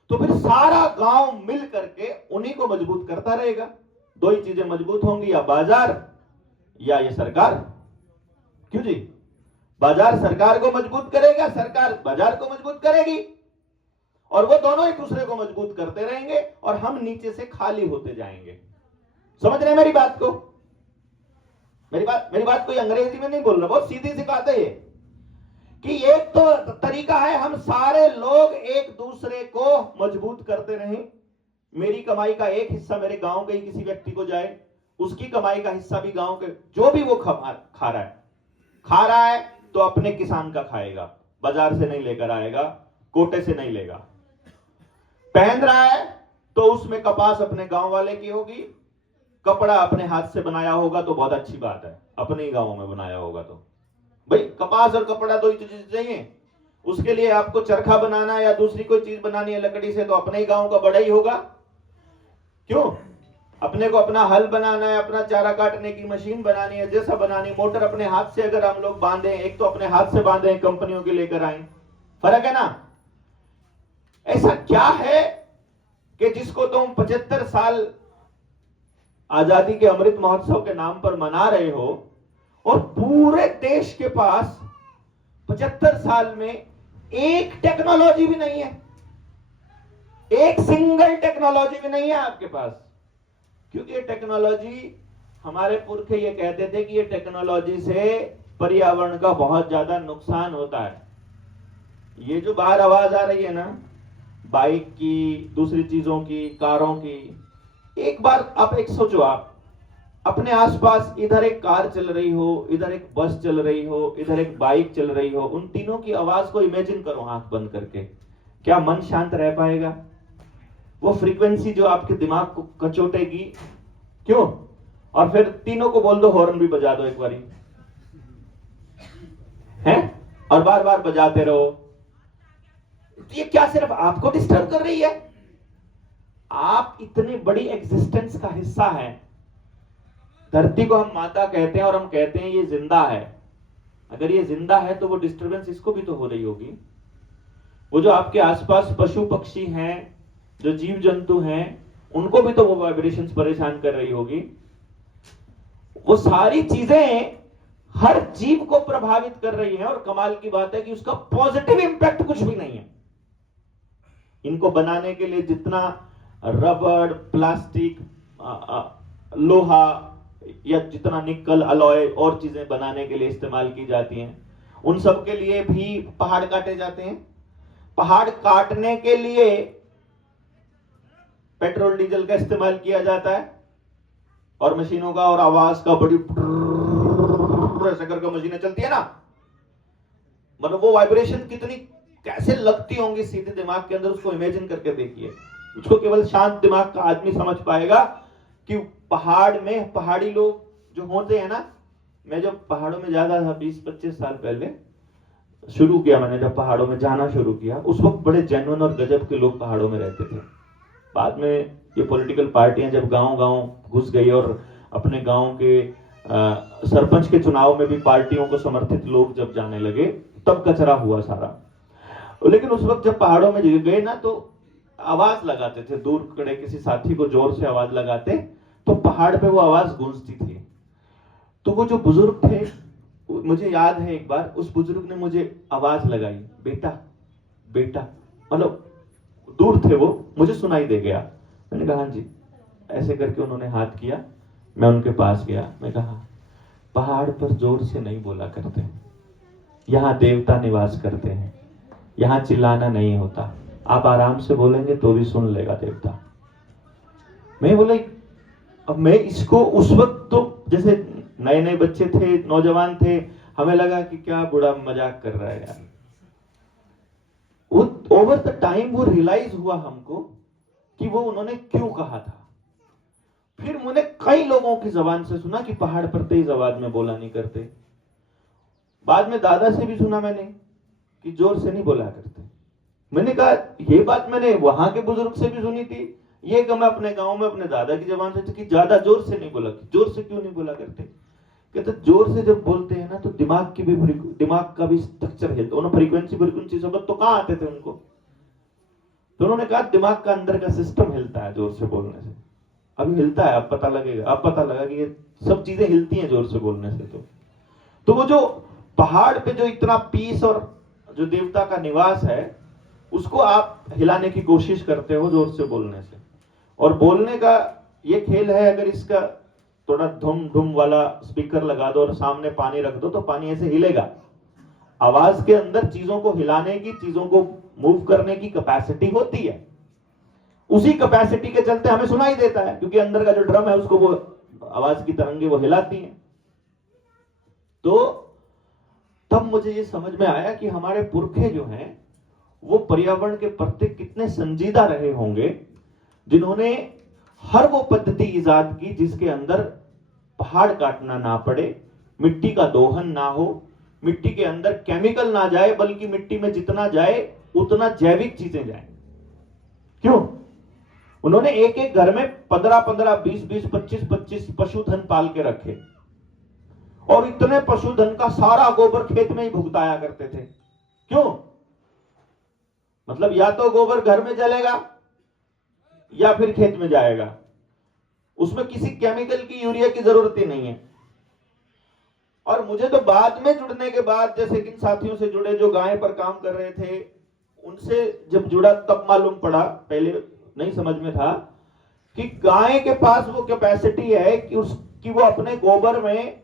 तो फिर सारा गांव मिल करके उन्हीं को मजबूत करता रहेगा। दो ही चीजें मजबूत होंगी, या बाजार या ये सरकार। क्यों जी? बाजार सरकार को मजबूत करेगा, सरकार बाजार को मजबूत करेगी, और वो दोनों एक दूसरे को मजबूत करते रहेंगे और हम नीचे से खाली होते जाएंगे। समझ रहे हैं मेरी बात को? मेरी बात कोई अंग्रेजी में नहीं बोल रहा, बहुत सीधी सी बात है ये कि एक तो तरीका है हम सारे लोग एक दूसरे को मजबूत करते रहें। मेरी कमाई का एक हिस्सा मेरे गांव के ही किसी व्यक्ति को जाए, उसकी कमाई का हिस्सा भी गांव के, जो भी वो खा रहा है तो अपने किसान का खाएगा, बाजार से नहीं लेकर आएगा, कोटे से नहीं लेगा। पहन रहा है तो उसमें कपास अपने गांव वाले की होगी, कपड़ा अपने हाथ से बनाया होगा तो बहुत अच्छी बात है, अपने ही गांव में बनाया होगा तो। भाई कपास और कपड़ा दो ही तो चीज चाहिए, उसके लिए आपको चरखा बनाना या दूसरी कोई चीज बनानी है लकड़ी से तो अपने ही गांव का बड़ा ही होगा। क्यों? अपने को अपना हल बनाना है, अपना चारा काटने की मशीन बनानी है, जैसा बनानी, मोटर अपने हाथ से अगर हम लोग बांधे, एक तो अपने हाथ से बांधे कंपनियों की लेकर आए, फर्क है ना। ऐसा क्या है कि जिसको तुम 75 साल आजादी के अमृत महोत्सव के नाम पर मना रहे हो और पूरे देश के पास 75 साल में एक टेक्नोलॉजी भी नहीं है, एक सिंगल टेक्नोलॉजी भी नहीं है आपके पास। क्योंकि ये टेक्नोलॉजी, हमारे पुरखे ये कहते थे कि ये टेक्नोलॉजी से पर्यावरण का बहुत ज्यादा नुकसान होता है। ये जो बाहर आवाज आ रही है ना, बाइक की, दूसरी चीजों की, कारों की, एक बार आप एक सोचो, आप अपने आसपास इधर एक कार चल रही हो, इधर एक बस चल रही हो, इधर एक बाइक चल रही हो, उन तीनों की आवाज को इमेजिन करो आंख बंद करके, क्या मन शांत रह पाएगा? वो फ्रीक्वेंसी जो आपके दिमाग को कचोटेगी, क्यों? और फिर तीनों को बोल दो हॉर्न भी बजा दो एक बारी, हैं? और बार बार बजाते रहो, तो ये क्या सिर्फ आपको डिस्टर्ब कर रही है? आप इतनी बड़ी एग्जिस्टेंस का हिस्सा हैं। धरती को हम माता कहते हैं और हम कहते हैं ये जिंदा है। अगर ये जिंदा है तो वो डिस्टरबेंस इसको भी तो हो रही होगी। वो जो आपके आसपास पशु पक्षी हैं, जो जीव जंतु हैं, उनको भी तो वो वाइब्रेशंस परेशान कर रही होगी। वो सारी चीजें हर जीव को प्रभावित कर रही हैं और कमाल की बात है कि उसका पॉजिटिव इंपैक्ट कुछ भी नहीं है। इनको बनाने के लिए जितना रबड़, प्लास्टिक, लोहा या जितना निकल, अलॉय और चीजें बनाने के लिए इस्तेमाल की जाती हैं, उन सब के लिए भी पहाड़ काटे जाते हैं। पहाड़ काटने के लिए पेट्रोल डीजल का इस्तेमाल किया जाता है और मशीनों का और आवाज का, बड़ी ऐसे करके मशीनें चलती है ना, मतलब वो वाइब्रेशन कितनी कैसे लगती होंगी सीधे दिमाग के अंदर, उसको इमेजिन करके देखिए। उसको केवल शांत दिमाग का आदमी समझ पाएगा कि पहाड़ में, पहाड़ी लोग जो होते हैं ना, मैं जब पहाड़ों में ज्यादा था 20-25 साल पहले शुरू किया मैंने, जब पहाड़ों में जाना शुरू किया, उस वक्त बड़े जेन्युइन और गजब के लोग पहाड़ों में रहते थे। बाद में ये पॉलिटिकल पार्टियां जब गांव-गांव घुस गई और अपने गांव के सरपंच के चुनाव में भी पार्टियों को समर्थित लोग जब जाने लगे, तब कचरा हुआ सारा। लेकिन उस वक्त जब पहाड़ों में गए ना, तो आवाज लगाते थे, दूर खड़े किसी साथी को जोर से आवाज लगाते तो पहाड़ पे वो आवाज गूंजती थी। तो वो जो बुजुर्ग थे, मुझे याद है एक बार उस बुजुर्ग ने मुझे आवाज लगाई, बेटा बेटा, मतलब दूर थे वो, मुझे सुनाई दे गया। मैंने कहा हाँ जी। ऐसे करके उन्होंने हाथ किया, मैं उनके पास गया, मैं कहा पहाड़ पर जोर से नहीं बोला करते, यहाँ देवता निवास करते हैं, यहाँ चिल्लाना नहीं होता, आप आराम से बोलेंगे तो भी सुन लेगा देवता। मैं बोला, अब मैं इसको, उस वक्त तो जैसे नए नए बच्चे थे, नौजवान थे, हमें लगा कि क्या बुरा मजाक कर रहा है यार। वो ओवर द टाइम वो रियलाइज हुआ हमको कि वो उन्होंने क्यों कहा था। फिर मैंने कई लोगों की जबान से सुना कि पहाड़ पर तेज आवाज में बोला नहीं करते। बाद में दादा से भी सुना मैंने कि जोर से नहीं बोला करते। मैंने कहा ये बात मैंने वहां के बुजुर्ग से भी सुनी थी, ये कि मैं अपने गांव में अपने दादा की जबान से कि ज्यादा जोर से नहीं बोला। जोर से क्यों नहीं बोला करते? कहते जोर से जब बोलते हैं ना तो दिमाग का भी स्ट्रक्चर हिलता, उन्होंने फ्रीक्वेंसी सब तो कहां आते थे उनको, तो उन्होंने कहा दिमाग का अंदर का सिस्टम हिलता है जोर से बोलने से। अभी हिलता है, अब पता लगेगा, अब पता लगा कि ये सब चीजें हिलती हैं जोर से बोलने से। तो वो जो पहाड़ पे जो इतना पीस और जो देवता का निवास है, उसको आप हिलाने की कोशिश करते हो जोर से बोलने से। और बोलने का ये खेल है, अगर इसका थोड़ा धुम धुम वाला स्पीकर लगा दो और सामने पानी रख दो तो पानी ऐसे हिलेगा। आवाज के अंदर चीजों को हिलाने की, चीजों को मूव करने की कैपेसिटी होती है। उसी कैपेसिटी के चलते हमें सुनाई देता है, क्योंकि अंदर का जो ड्रम है उसको वो आवाज की तरंगे वो हिलाती हैं। तो तब मुझे ये समझ में आया कि हमारे पुरखे जो हैं वो पर्यावरण के प्रति कितने संजीदा रहे होंगे, जिन्होंने हर वो पद्धति इजाद की जिसके अंदर पहाड़ काटना ना पड़े, मिट्टी का दोहन ना हो, मिट्टी के अंदर केमिकल ना जाए, बल्कि मिट्टी में जितना जाए उतना जैविक चीजें जाए। क्यों? उन्होंने एक एक घर में 15-15, 20-20, 25-25 पशुधन पाल के रखे, और इतने पशुधन का सारा गोबर खेत में ही भुगताया करते थे। क्यों? मतलब या तो गोबर घर में जलेगा या फिर खेत में जाएगा, उसमें किसी केमिकल की, यूरिया की जरूरत ही नहीं है। और मुझे तो बाद में जुड़ने के बाद, जैसे कि साथियों से जुड़े जो गाय पर काम कर रहे थे, उनसे जब जुड़ा तब मालूम पड़ा, पहले नहीं समझ में था, कि गाय के पास वो कैपेसिटी है कि वो अपने गोबर में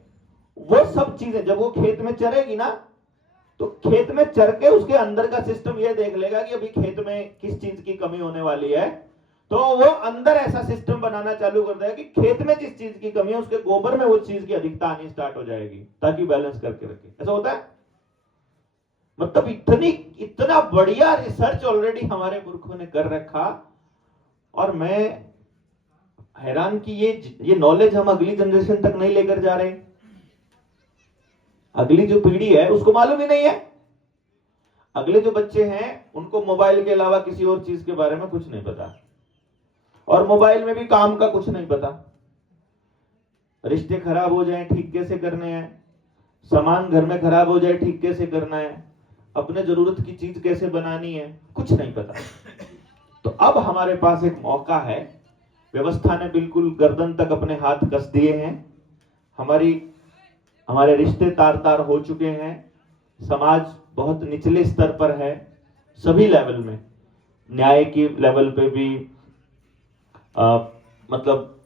वो सब चीजें, जब वो खेत में चरेगी ना, तो खेत में चर के उसके अंदर का सिस्टम ये देख लेगा कि अभी खेत में किस चीज की कमी होने वाली है, तो वो अंदर ऐसा सिस्टम बनाना चालू कर देगा कि खेत में जिस चीज की कमी है उसके गोबर में वो चीज की अधिकता आनी स्टार्ट हो जाएगी, ताकि बैलेंस करके रखे। ऐसा होता है। मतलब इतना बढ़िया रिसर्च ऑलरेडी हमारे पुरखों ने कर रखा, और मैं हैरान कि ये नॉलेज हम अगली जनरेशन तक नहीं लेकर जा रहे। अगली जो पीढ़ी है उसको मालूम ही नहीं है। अगले जो बच्चे हैं उनको मोबाइल के अलावा किसी और चीज के बारे में कुछ नहीं पता, और मोबाइल में भी काम का कुछ नहीं पता। रिश्ते खराब हो जाएं ठीक कैसे करने हैं, सामान घर में खराब हो जाए ठीक कैसे करना है, अपने जरूरत की चीज कैसे बनानी है, कुछ नहीं पता। तो अब हमारे पास एक मौका है, व्यवस्था ने बिल्कुल गर्दन तक अपने हाथ कस दिए हैं, हमारे रिश्ते तार तार हो चुके हैं, समाज बहुत निचले स्तर पर है, सभी लेवल में, न्याय की लेवल पे भी, मतलब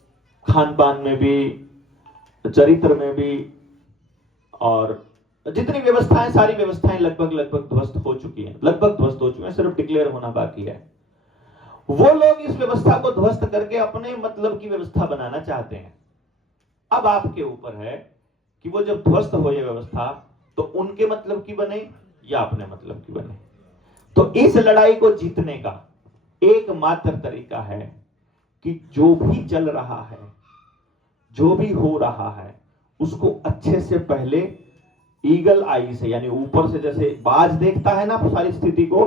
खान पान में भी, चरित्र में भी, और जितनी व्यवस्थाएं, सारी व्यवस्थाएं लगभग ध्वस्त हो चुकी हैं, सिर्फ डिक्लेयर होना बाकी है। वो लोग इस व्यवस्था को ध्वस्त करके अपने मतलब की व्यवस्था बनाना चाहते हैं। अब आपके ऊपर है कि वो जब ध्वस्त हो ये व्यवस्था, तो उनके मतलब की बने या अपने मतलब की बने। तो इस लड़ाई को जीतने का एकमात्र तरीका है कि जो भी चल रहा है, जो भी हो रहा है, उसको अच्छे से पहले ईगल आई से, यानी ऊपर से जैसे बाज देखता है ना सारी स्थिति को,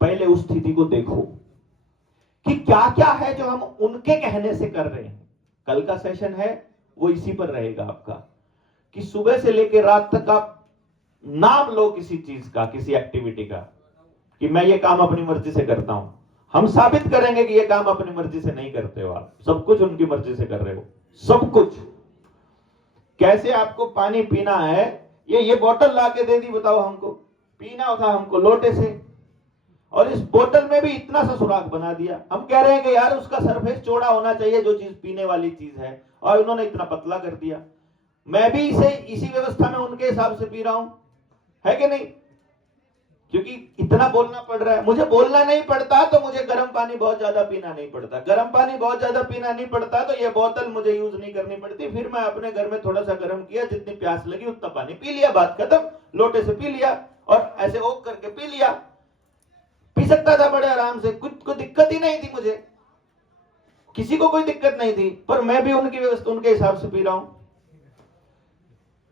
पहले उस स्थिति को देखो कि क्या क्या है जो हम उनके कहने से कर रहे हैं। कल का सेशन है वो इसी पर रहेगा आपका, कि सुबह से लेकर रात तक आप नाम लो किसी चीज का, किसी एक्टिविटी का, कि मैं ये काम अपनी मर्जी से करता हूं। हम साबित करेंगे कि ये काम अपनी मर्जी से नहीं करते हो, आप सब कुछ उनकी मर्जी से कर रहे हो, सब कुछ। कैसे आपको पानी पीना है, ये बोतल लाके दे दी, बताओ हमको पीना था हमको लोटे से, और इस बोतल में भी इतना सा सुराख बना दिया। हम कह रहे हैं कि यार उसका सरफेस चौड़ा होना चाहिए, जो चीज पीने वाली चीज है, और उन्होंने इतना पतला कर दिया। मैं भी इसी व्यवस्था में उनके हिसाब से पी रहा हूं, है कि नहीं? क्योंकि इतना बोलना पड़ रहा है। मुझे बोलना नहीं पड़ता तो मुझे गर्म पानी बहुत ज्यादा पीना नहीं पड़ता, गर्म पानी बहुत ज्यादा पीना नहीं पड़ता तो ये बोतल मुझे यूज नहीं करनी पड़ती। फिर मैं अपने घर में थोड़ा सा गर्म किया, जितनी प्यास लगी उतना पानी पी लिया, बात खत्म, लोटे से पी लिया, और ऐसे ओक करके पी लिया। पी सकता था बड़े आराम से, कुछ कोई दिक्कत ही नहीं थी, मुझे किसी को कोई दिक्कत नहीं थी, पर मैं भी उनकी व्यवस्था उनके हिसाब से पी रहा हूं।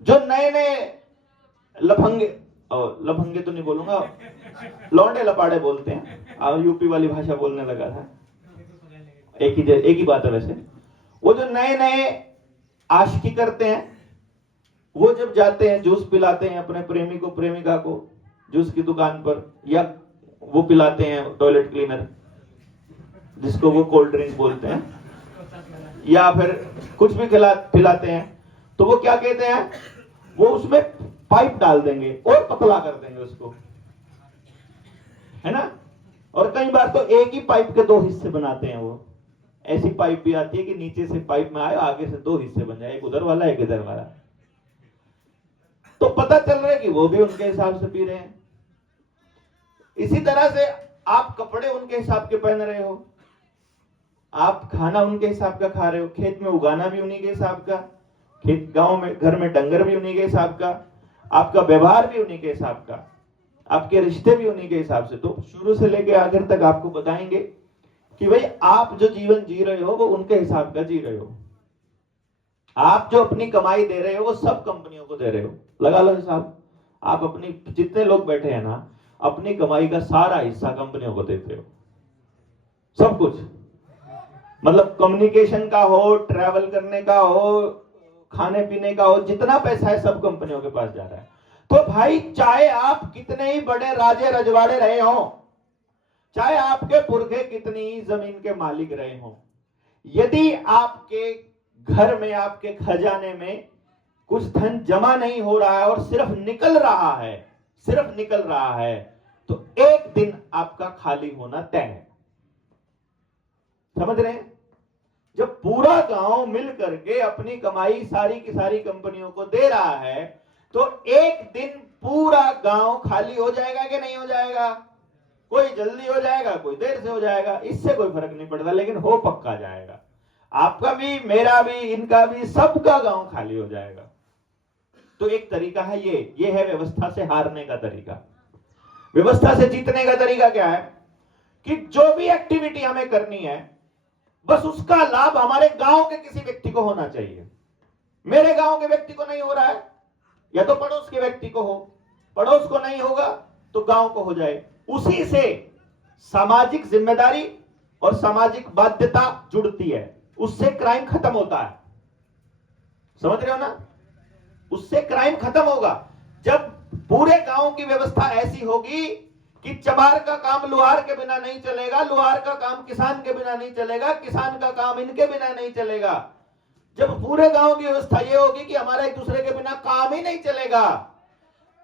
जो नए नए लफंगे तो नहीं बोलूंगा, लौंडे लपाड़े बोलते हैं, और यूपी वाली भाषा बोलने लगा था, एक ही बात है वैसे। वो जो नए नए आशिकी करते हैं, वो जब जाते हैं जूस पिलाते हैं अपने प्रेमी को, प्रेमिका को जूस की दुकान पर, या वो पिलाते हैं टॉयलेट क्लीनर जिसको वो कोल्ड ड्रिंक बोलते हैं, या फिर कुछ भी पिलाते हैं, तो वो क्या कहते हैं, वो उसमें पाइप डाल देंगे और पतला कर देंगे उसको, है ना। और कई बार तो एक ही पाइप के 2 हिस्से बनाते हैं। वो ऐसी पाइप भी आती है कि नीचे से पाइप में आए, आगे से 2 हिस्से बन जाए, एक उधर वाला एक इधर वाला। तो पता चल रहा है कि वो भी उनके हिसाब से पी रहे हैं। इसी तरह से आप कपड़े उनके हिसाब के पहन रहे हो, आप खाना उनके हिसाब का खा रहे हो, खेत में उगाना भी उन्हीं के हिसाब का, खेत गांव में घर में डंगर भी उन्हीं के हिसाब का, आपका व्यवहार भी उन्हीं के हिसाब का, आपके रिश्ते भी उन्हीं के हिसाब से। तो शुरू से लेकर आखिर तक आपको बताएंगे कि भाई आप जो जीवन जी रहे हो वो उनके हिसाब का जी रहे हो। आप जो अपनी कमाई दे रहे हो वो सब कंपनियों को दे रहे हो, लगा लो हिसाब। आप अपनी, जितने लोग बैठे हैं ना, अपनी कमाई का सारा हिस्सा कंपनियों को देते हो, सब कुछ, मतलब कम्युनिकेशन का हो, ट्रैवल करने का हो, खाने पीने का हो, जितना पैसा है सब कंपनियों के पास जा रहा है। तो भाई चाहे आप कितने ही बड़े राजे रजवाड़े रहे हो, चाहे आपके पुरखे कितनी ही जमीन के मालिक रहे हो, यदि आपके घर में, आपके खजाने में कुछ धन जमा नहीं हो रहा है और सिर्फ निकल रहा है, सिर्फ निकल रहा है, तो एक दिन आपका खाली होना तय है। समझ रहे हैं? जब पूरा गांव मिल करके अपनी कमाई सारी की सारी कंपनियों को दे रहा है, तो एक दिन पूरा गांव खाली हो जाएगा कि नहीं हो जाएगा? कोई जल्दी हो जाएगा, कोई देर से हो जाएगा, इससे कोई फर्क नहीं पड़ता, लेकिन हो पक्का जाएगा। आपका भी, मेरा भी, इनका भी, सबका गांव खाली हो जाएगा। तो एक तरीका है ये है व्यवस्था से हारने का तरीका। व्यवस्था से जीतने का तरीका क्या है? कि जो भी एक्टिविटी हमें करनी है, बस उसका लाभ हमारे गांव के किसी व्यक्ति को होना चाहिए। मेरे गांव के व्यक्ति को नहीं हो रहा है, या तो पड़ोस के व्यक्ति को हो, पड़ोस को नहीं होगा तो गांव को हो जाए। उसी से सामाजिक जिम्मेदारी और सामाजिक बाध्यता जुड़ती है, उससे क्राइम खत्म होता है। समझ रहे हो ना? उससे क्राइम खत्म होगा जब पूरे गांव की व्यवस्था ऐसी होगी कि चमार का काम लुहार के बिना नहीं चलेगा, लुहार का काम किसान के बिना नहीं चलेगा, किसान का काम इनके बिना नहीं चलेगा। जब पूरे गांव की व्यवस्था ये होगी कि हमारा एक दूसरे के बिना काम ही नहीं चलेगा,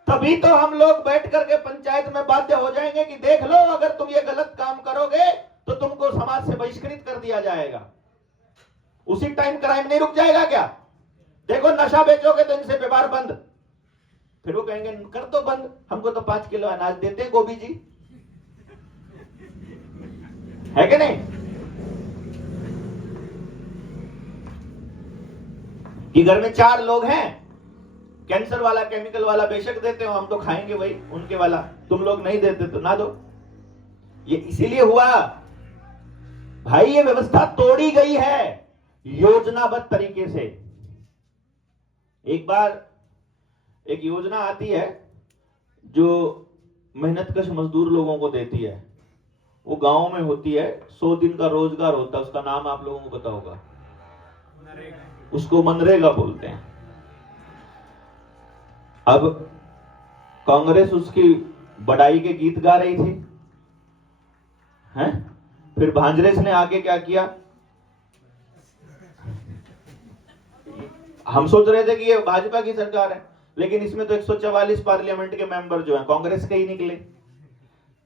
तभी तो हम लोग बैठ करके पंचायत में बाध्य हो जाएंगे कि देख लो, अगर तुम ये गलत काम करोगे तो तुमको समाज से बहिष्कृत कर दिया जाएगा। उसी टाइम क्राइम नहीं रुक जाएगा क्या? देखो, नशा बेचोगे तो इनसे व्यापार बंद, फिर वो कहेंगे कर दो बंद, हमको तो 5 किलो अनाज देते हैं गोभी जी, है कि नहीं? कि घर में 4 लोग हैं, कैंसर वाला, केमिकल वाला बेशक देते हो, हम तो खाएंगे वही उनके वाला, तुम लोग नहीं देते तो ना दो। ये इसीलिए हुआ भाई, ये व्यवस्था तोड़ी गई है योजनाबद्ध तरीके से। एक बार एक योजना आती है जो मेहनतकश मजदूर लोगों को देती है, वो गांव में होती है, 100 दिन का रोजगार होता है, उसका नाम आप लोगों को पता होगा, उसको मनरेगा बोलते हैं। अब कांग्रेस उसकी बड़ाई के गीत गा रही थी, हैं? फिर भांजरेस ने आके क्या किया, हम सोच रहे थे कि ये भाजपा की सरकार है, लेकिन इसमें तो 144 पार्लियामेंट के मेंबर जो हैं कांग्रेस के ही निकले,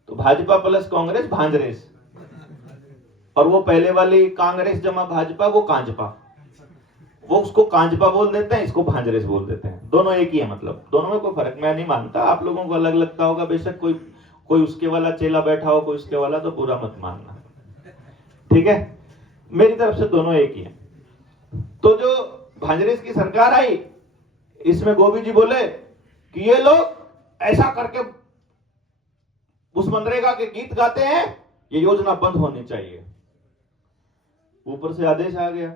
तो भाजपा प्लस कांग्रेस भांजरेस, और वो पहले वाली कांग्रेस जमा भाजपा, वो कांजपा, वो उसको कांजपा बोल देते हैं, इसको भांजरेस बोल देते हैं। दोनों एक ही है, मतलब दोनों में कोई फर्क मैं नहीं मानता, आप लोगों को अलग लगता होगा बेशक, कोई उसके वाला चेला बैठा हो, कोई उसके वाला, तो बुरा मत मानना, ठीक है? मेरी तरफ से दोनों एक ही है। तो जो भांजरेस की सरकार आई, इसमें गोभी जी बोले कि ये लोग ऐसा करके उस मनरेगा के गीत गाते हैं, ये योजना बंद होनी चाहिए। ऊपर से आदेश आ गया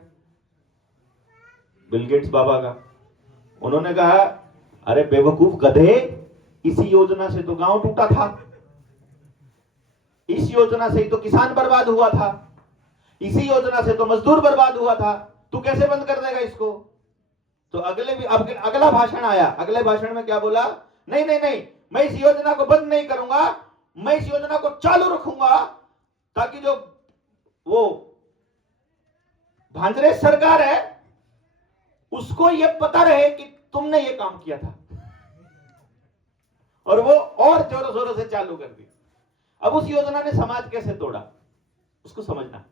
बिल गेट्स बाबा का, उन्होंने कहा अरे बेवकूफ गधे, इसी योजना से तो गांव टूटा था, इस योजना से ही तो किसान बर्बाद हुआ था, इसी योजना से तो मजदूर बर्बाद हुआ था, तू कैसे बंद कर देगा इसको? तो अगला भाषण आया, अगले भाषण में क्या बोला, नहीं नहीं नहीं, मैं इस योजना को बंद नहीं करूंगा, मैं इस योजना को चालू रखूंगा, ताकि जो वो भांजरेस सरकार है उसको ये पता रहे कि तुमने ये काम किया था, और वो और जोरों शोरों से चालू कर दी। अब उस योजना ने समाज कैसे तोड़ा, उसको समझना।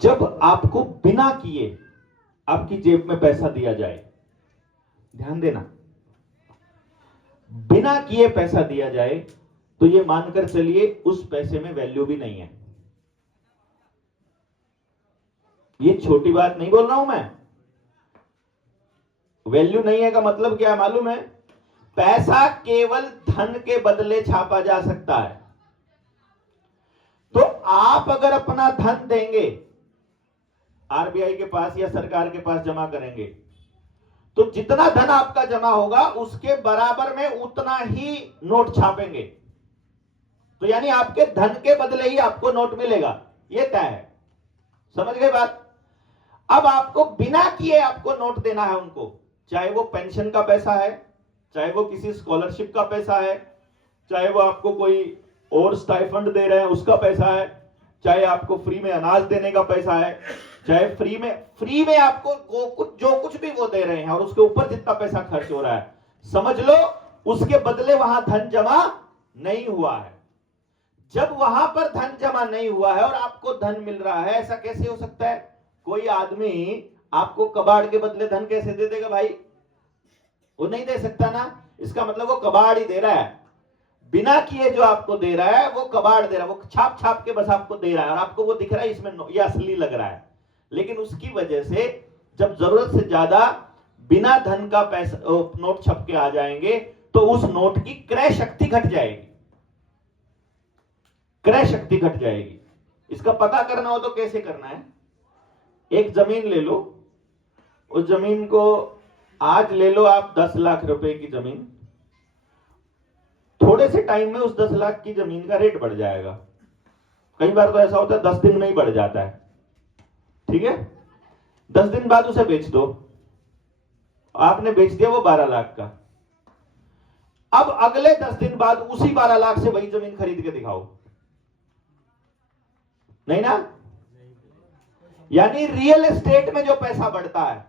जब आपको बिना किए आपकी जेब में पैसा दिया जाए, ध्यान देना, बिना किए पैसा दिया जाए, तो ये मानकर चलिए उस पैसे में वैल्यू भी नहीं है। ये छोटी बात नहीं बोल रहा हूं मैं। वैल्यू नहीं है का मतलब क्या है मालूम है? पैसा केवल धन के बदले छापा जा सकता है। तो आप अगर अपना धन देंगे, आरबीआई के पास या सरकार के पास जमा करेंगे, तो जितना धन आपका जमा होगा उसके बराबर में उतना ही नोट छापेंगे। तो यानी आपके धन के बदले ही आपको नोट मिलेगा, यह तय है। समझ गए बात? अब आपको बिना किए आपको नोट देना है उनको, चाहे वो पेंशन का पैसा है, चाहे वो किसी स्कॉलरशिप का पैसा है, चाहे वो आपको कोई और स्टाइफंड दे रहे हैं उसका पैसा है, चाहे आपको फ्री में अनाज देने का पैसा है, चाहे फ्री में आपको जो कुछ भी वो दे रहे हैं और उसके ऊपर जितना पैसा खर्च हो रहा है, समझ लो उसके बदले वहां धन जमा नहीं हुआ है। जब वहां पर धन जमा नहीं हुआ है और आपको धन मिल रहा है, ऐसा कैसे हो सकता है? कोई आदमी आपको कबाड़ के बदले धन कैसे दे देगा भाई? वो नहीं दे सकता ना। इसका मतलब वो कबाड़ ही दे रहा है, बिना किए जो आपको दे रहा है वो कबाड़ दे रहा है, वो छाप छाप के बस आपको दे रहा है और आपको वो दिख रहा है इसमें ये असली लग रहा है। लेकिन उसकी वजह से जब जरूरत से ज्यादा बिना धन का पैसा नोट छप के आ जाएंगे तो उस नोट की क्रय शक्ति घट जाएगी, क्रय शक्ति घट जाएगी। इसका पता करना हो तो कैसे करना है? एक जमीन ले लो, उस जमीन को आज ले लो आप 10 लाख रुपए की जमीन, थोड़े से टाइम में उस 10 लाख की जमीन का रेट बढ़ जाएगा। कई बार तो ऐसा होता है 10 दिन में ही बढ़ जाता है, ठीक है? 10 दिन बाद उसे बेच दो, आपने बेच दिया वो 12 लाख का। अब अगले 10 दिन बाद उसी 12 लाख से वही जमीन खरीद के दिखाओ, नहीं ना? यानी रियल एस्टेट में जो पैसा बढ़ता है,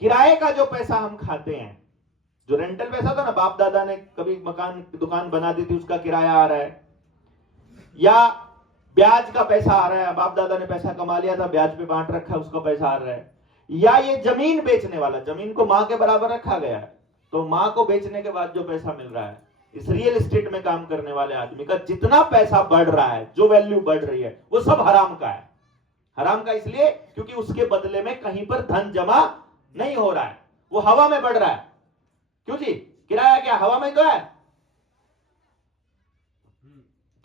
किराए का जो पैसा हम खाते हैं, जो रेंटल पैसा था ना, बाप दादा ने कभी मकान दुकान बना दी थी उसका किराया आ रहा है, या ब्याज का पैसा आ रहा है, बाप दादा ने पैसा कमा लिया था ब्याज पे बांट रखा है उसका पैसा आ रहा है, या ये जमीन बेचने वाला, जमीन को मां के बराबर रखा गया है तो मां को बेचने के बाद जो पैसा मिल रहा है, इस रियल एस्टेट में काम करने वाले आदमी का जितना पैसा बढ़ रहा है, जो वैल्यू बढ़ रही है, वो सब हराम का है। हराम का इसलिए क्योंकि उसके बदले में कहीं पर धन जमा नहीं हो रहा है, वो हवा में बढ़ रहा है। क्यों जी? किराया क्या हवा में तो है?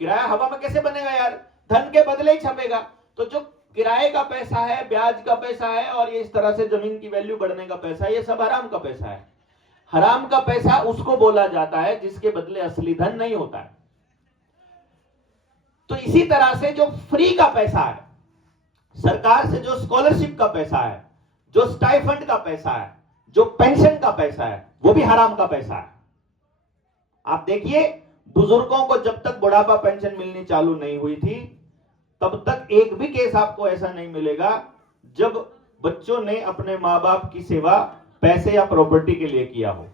किराया हवा में कैसे बनेगा यार? धन के बदले ही छपेगा। तो जो किराए का पैसा है, ब्याज का पैसा है और ये इस तरह से जमीन की वैल्यू बढ़ने का पैसा है, ये सब हराम का पैसा है। हराम का पैसा उसको बोला जाता है जिसके बदले असली धन नहीं होता है। तो इसी तरह से जो फ्री का पैसा है, सरकार से जो स्कॉलरशिप का पैसा है, जो स्टाइफंड का पैसा है, जो पेंशन का पैसा है, वो भी हराम का पैसा है। आप देखिए, बुजुर्गों को जब तक बुढ़ापा पेंशन मिलनी चालू नहीं हुई थी तब तक एक भी केस आपको ऐसा नहीं मिलेगा जब बच्चों ने अपने मां बाप की सेवा पैसे या प्रॉपर्टी के लिए किया हो,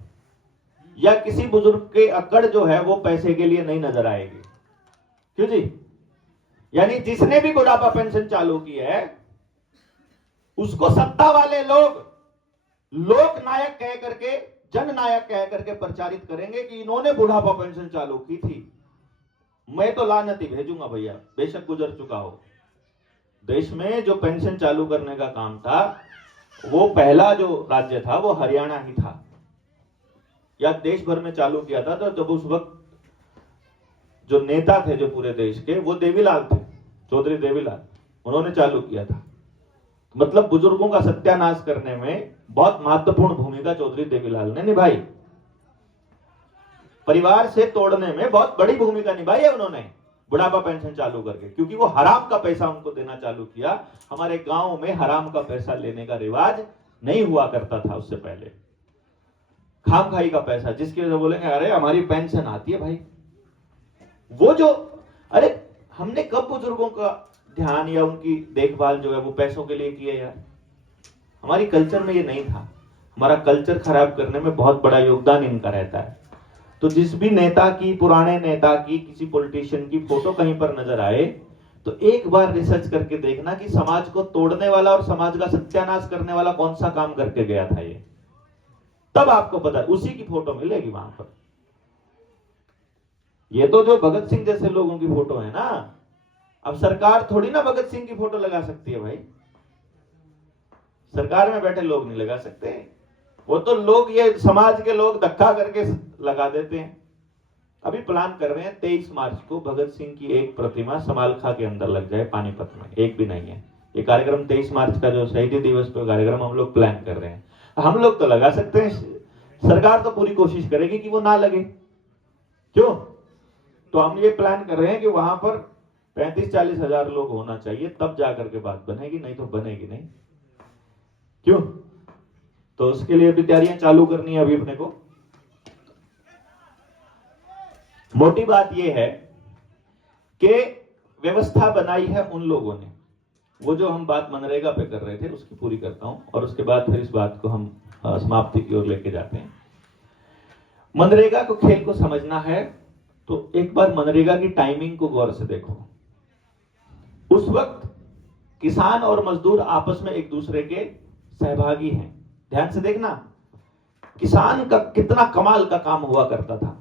या किसी बुजुर्ग के अकड़ जो है वो पैसे के लिए नहीं नजर आएगी। क्यों जी? यानी जिसने भी बुढ़ापा पेंशन चालू की है उसको सत्ता वाले लोग लोक नायक कह करके, जन नायक कह करके प्रचारित करेंगे कि इन्होंने बुढ़ापा पेंशन चालू की थी। मैं तो लानती भेजूंगा भैया, बेशक गुजर चुका हो। देश में जो पेंशन चालू करने का काम था वो पहला जो राज्य था वो हरियाणा ही था, या देश भर में चालू किया था। तो जब उस वक्त जो नेता थे जो पूरे देश के, वो देवीलाल थे, चौधरी देवीलाल, उन्होंने चालू किया था। मतलब बुजुर्गों का सत्यानाश करने में बहुत महत्वपूर्ण भूमिका चौधरी देवीलाल ने निभाई, परिवार से तोड़ने में बहुत बड़ी भूमिका निभाई है उन्होंने बुढ़ापा पेंशन चालू करके, क्योंकि वो हराम का पैसा उनको देना चालू किया। हमारे गांव में हराम का पैसा लेने का रिवाज नहीं हुआ करता था उससे पहले। खामखाई का पैसा, जिसकी वजह से बोलेंगे अरे हमारी पेंशन आती है भाई, वो जो, अरे हमने कब बुजुर्गों का ध्यान या उनकी देखभाल जो है वो पैसों के लिए किया यार? हमारी कल्चर में ये नहीं था। हमारा कल्चर खराब करने में बहुत बड़ा योगदान इनका रहता है। तो जिस भी नेता की, पुराने नेता की, किसी पॉलिटिशियन की फोटो कहीं पर नजर आए तो एक बार रिसर्च करके देखना कि समाज को तोड़ने वाला और समाज का सत्यानाश करने वाला कौन सा काम करके गया था ये, तब आपको पता, उसी की फोटो मिलेगी वहां पर। ये तो जो भगत सिंह जैसे लोगों की फोटो है ना, अब सरकार थोड़ी ना भगत सिंह की फोटो लगा सकती है भाई, सरकार में बैठे लोग नहीं लगा सकते, वो तो लोग, ये समाज के लोग धक्का करके लगा देते हैं। अभी प्लान कर रहे हैं 23 मार्च को भगत सिंह की एक प्रतिमा समालखा के अंदर लग जाए, पानीपत में, एक भी नहीं है। ये कार्यक्रम 23 मार्च का जो शहीदी दिवस पे कार्यक्रम हम लोग प्लान कर रहे हैं। हम लोग तो लगा सकते हैं, सरकार तो पूरी कोशिश करेगी कि वो ना लगे। क्यों? तो हम ये प्लान कर रहे हैं कि वहां पर 35-40 हजार लोग होना चाहिए, तब जाकर के बात बनेगी, नहीं तो बनेगी नहीं। क्यों? तो उसके लिए भी तैयारियां चालू करनी है अभी अपने को। मोटी बात यह है कि व्यवस्था बनाई है उन लोगों ने, वो जो हम बात मनरेगा पे कर रहे थे उसकी पूरी करता हूं और उसके बाद फिर इस बात को हम समाप्ति की ओर लेके जाते हैं। मनरेगा को खेल को समझना है तो एक बार मनरेगा की टाइमिंग को गौर से देखो। उस वक्त किसान और मजदूर आपस में एक दूसरे के सहभागी हैं। ध्यान से देखना, किसान का कितना कमाल का काम हुआ करता था।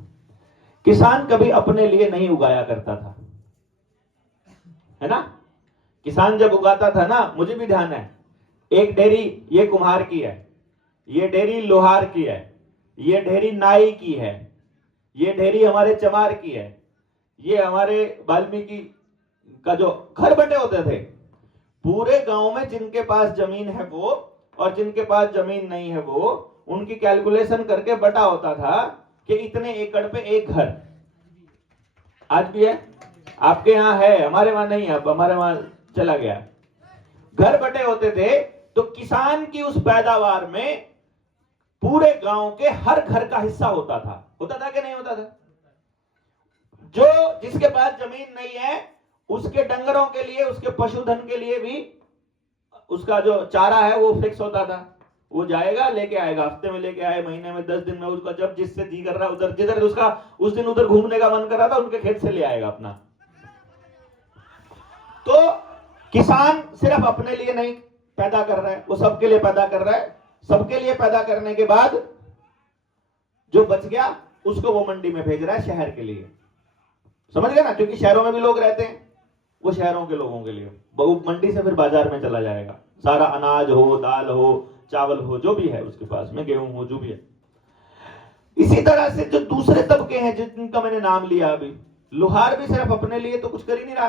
किसान कभी अपने लिए नहीं उगाया करता था, है ना। किसान जब उगाता था ना, मुझे भी ध्यान है, एक डेरी ये कुम्हार की है, ये डेरी लोहार की है, ये डेरी नाई की है, ये डेरी हमारे चमार की है, ये हमारे वाल्मीकि का जो घर बटे होते थे, पूरे गांव में जिनके पास जमीन है वो और जिनके पास जमीन नहीं है वो, उनकी कैलकुलेशन करके बटा होता था कि इतने एकड़ पे एक घर। आज भी है, आपके यहां है, हमारे वहां नहीं है, अब हमारे वहां चला गया। घर बटे होते थे तो किसान की उस पैदावार में पूरे गांव के हर घर का हिस्सा होता था कि नहीं होता था। जो जिसके पास जमीन नहीं है उसके डंगरों के लिए, उसके पशुधन के लिए भी उसका जो चारा है वो फिक्स होता था। वो जाएगा लेके आएगा, हफ्ते में लेके आए, महीने में, 10 दिन में, उसका जब जिससे जी कर रहा है उधर, जिधर उसका उस दिन उधर घूमने का मन कर रहा था उनके खेत से ले आएगा अपना। तो किसान सिर्फ अपने लिए नहीं पैदा कर रहा है, वो सबके लिए पैदा कर रहा है। सबके लिए पैदा करने के बाद जो बच गया उसको वो मंडी में भेज रहा है शहर के लिए। समझ गए ना, क्योंकि शहरों में भी लोग रहते हैं, वो शहरों के लोगों के लिए मंडी से फिर बाजार में चला जाएगा। सारा अनाज हो, दाल हो, चावल हो, जो भी है उसके पास में, गेहूं हो, जो भी है। इसी तरह से जो दूसरे तबके हैं जिनका मैंने नाम लिया अभी, लोहार भी सिर्फ अपने लिए तो कुछ कर ही नहीं रहा,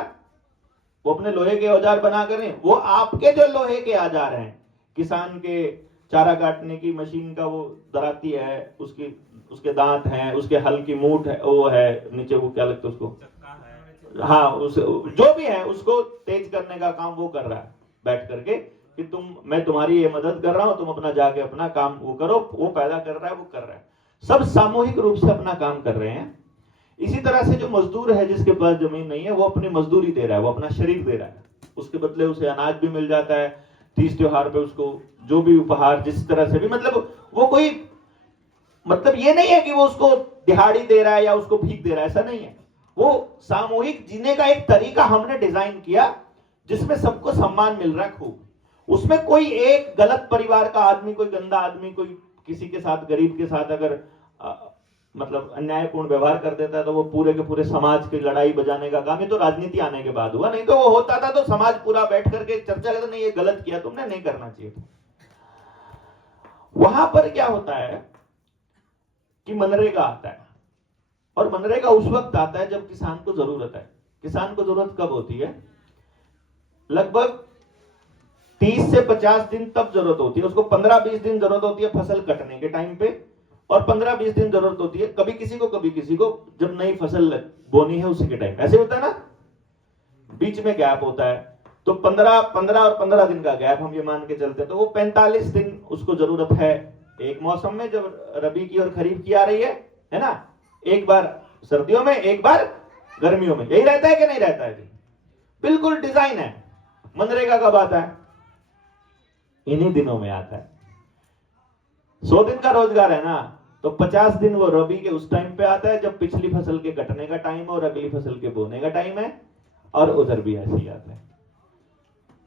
वो अपने लोहे के औजार बना कर रहे, वो आपके जो लोहे के औजार हैं, किसान के चारा काटने की मशीन का वो दराती है, उसके दांत हैं, उसके हल की मूठ है, वो है नीचे, वो क्या लगता है उसको, हाँ, उस जो भी है उसको तेज करने का काम वो कर रहा है बैठ करके कि मैं तुम्हारी ये मदद कर रहा हूं, तुम अपना जाके अपना काम वो करो। वो पैदा कर रहा है, वो कर रहा है, सब सामूहिक रूप से अपना काम कर रहे हैं। इसी तरह से जो मजदूर है जिसके पास जमीन नहीं है, वो अपनी मजदूरी दे रहा है, वो अपना शरीर दे रहा है, उसके बदले उसे अनाज भी मिल जाता है। तीज त्योहार पे उसको जो भी उपहार जिस तरह से भी, मतलब वो कोई, मतलब ये नहीं है कि वो उसको दिहाड़ी दे रहा है या उसको भीख दे रहा है, ऐसा नहीं है। वो सामूहिक जीने का एक तरीका हमने डिजाइन किया जिसमें सबको सम्मान मिल रहा है खूब। उसमें कोई एक गलत परिवार का आदमी, कोई गंदा आदमी, कोई किसी के साथ, गरीब के साथ अगर मतलब अन्यायपूर्ण व्यवहार कर देता है तो वो पूरे के पूरे समाज की लड़ाई बजाने का काम, ये तो राजनीति आने के बाद हुआ, नहीं तो वो होता था तो समाज पूरा बैठ करके चर्चा करता, नहीं ये गलत किया तुमने, नहीं करना चाहिए। वहां पर क्या होता है कि मनरेगा आता है, और मनरेगा उस वक्त आता है जब किसान को जरूरत है। किसान को जरूरत कब होती है? लगभग 30 से 50 दिन तब जरूरत होती है उसको। 15-20 दिन जरूरत होती है फसल कटने के टाइम पे, और 15-20 दिन जरूरत होती है कभी किसी को जब नई फसल बोनी है उसी के टाइम। ऐसे होता है ना, बीच में गैप होता है, तो 15 और 15 दिन का गैप हम ये मान के चलते हैं, तो वो 45 दिन उसको जरूरत है एक मौसम में, जब रबी की और खरीफ की आ रही है ना। एक बार सर्दियों में, एक बार गर्मियों में, यही रहता है कि नहीं रहता है जी? बिल्कुल डिजाइन है। मनरेगा कब आता है? इन्हीं दिनों में आता है। 100 दिन का रोजगार है ना, तो 50 दिन वो रबी के उस टाइम पे आता है जब पिछली फसल के कटने का टाइम है और अगली फसल के बोने का टाइम है, और उधर भी ऐसे ही आता है।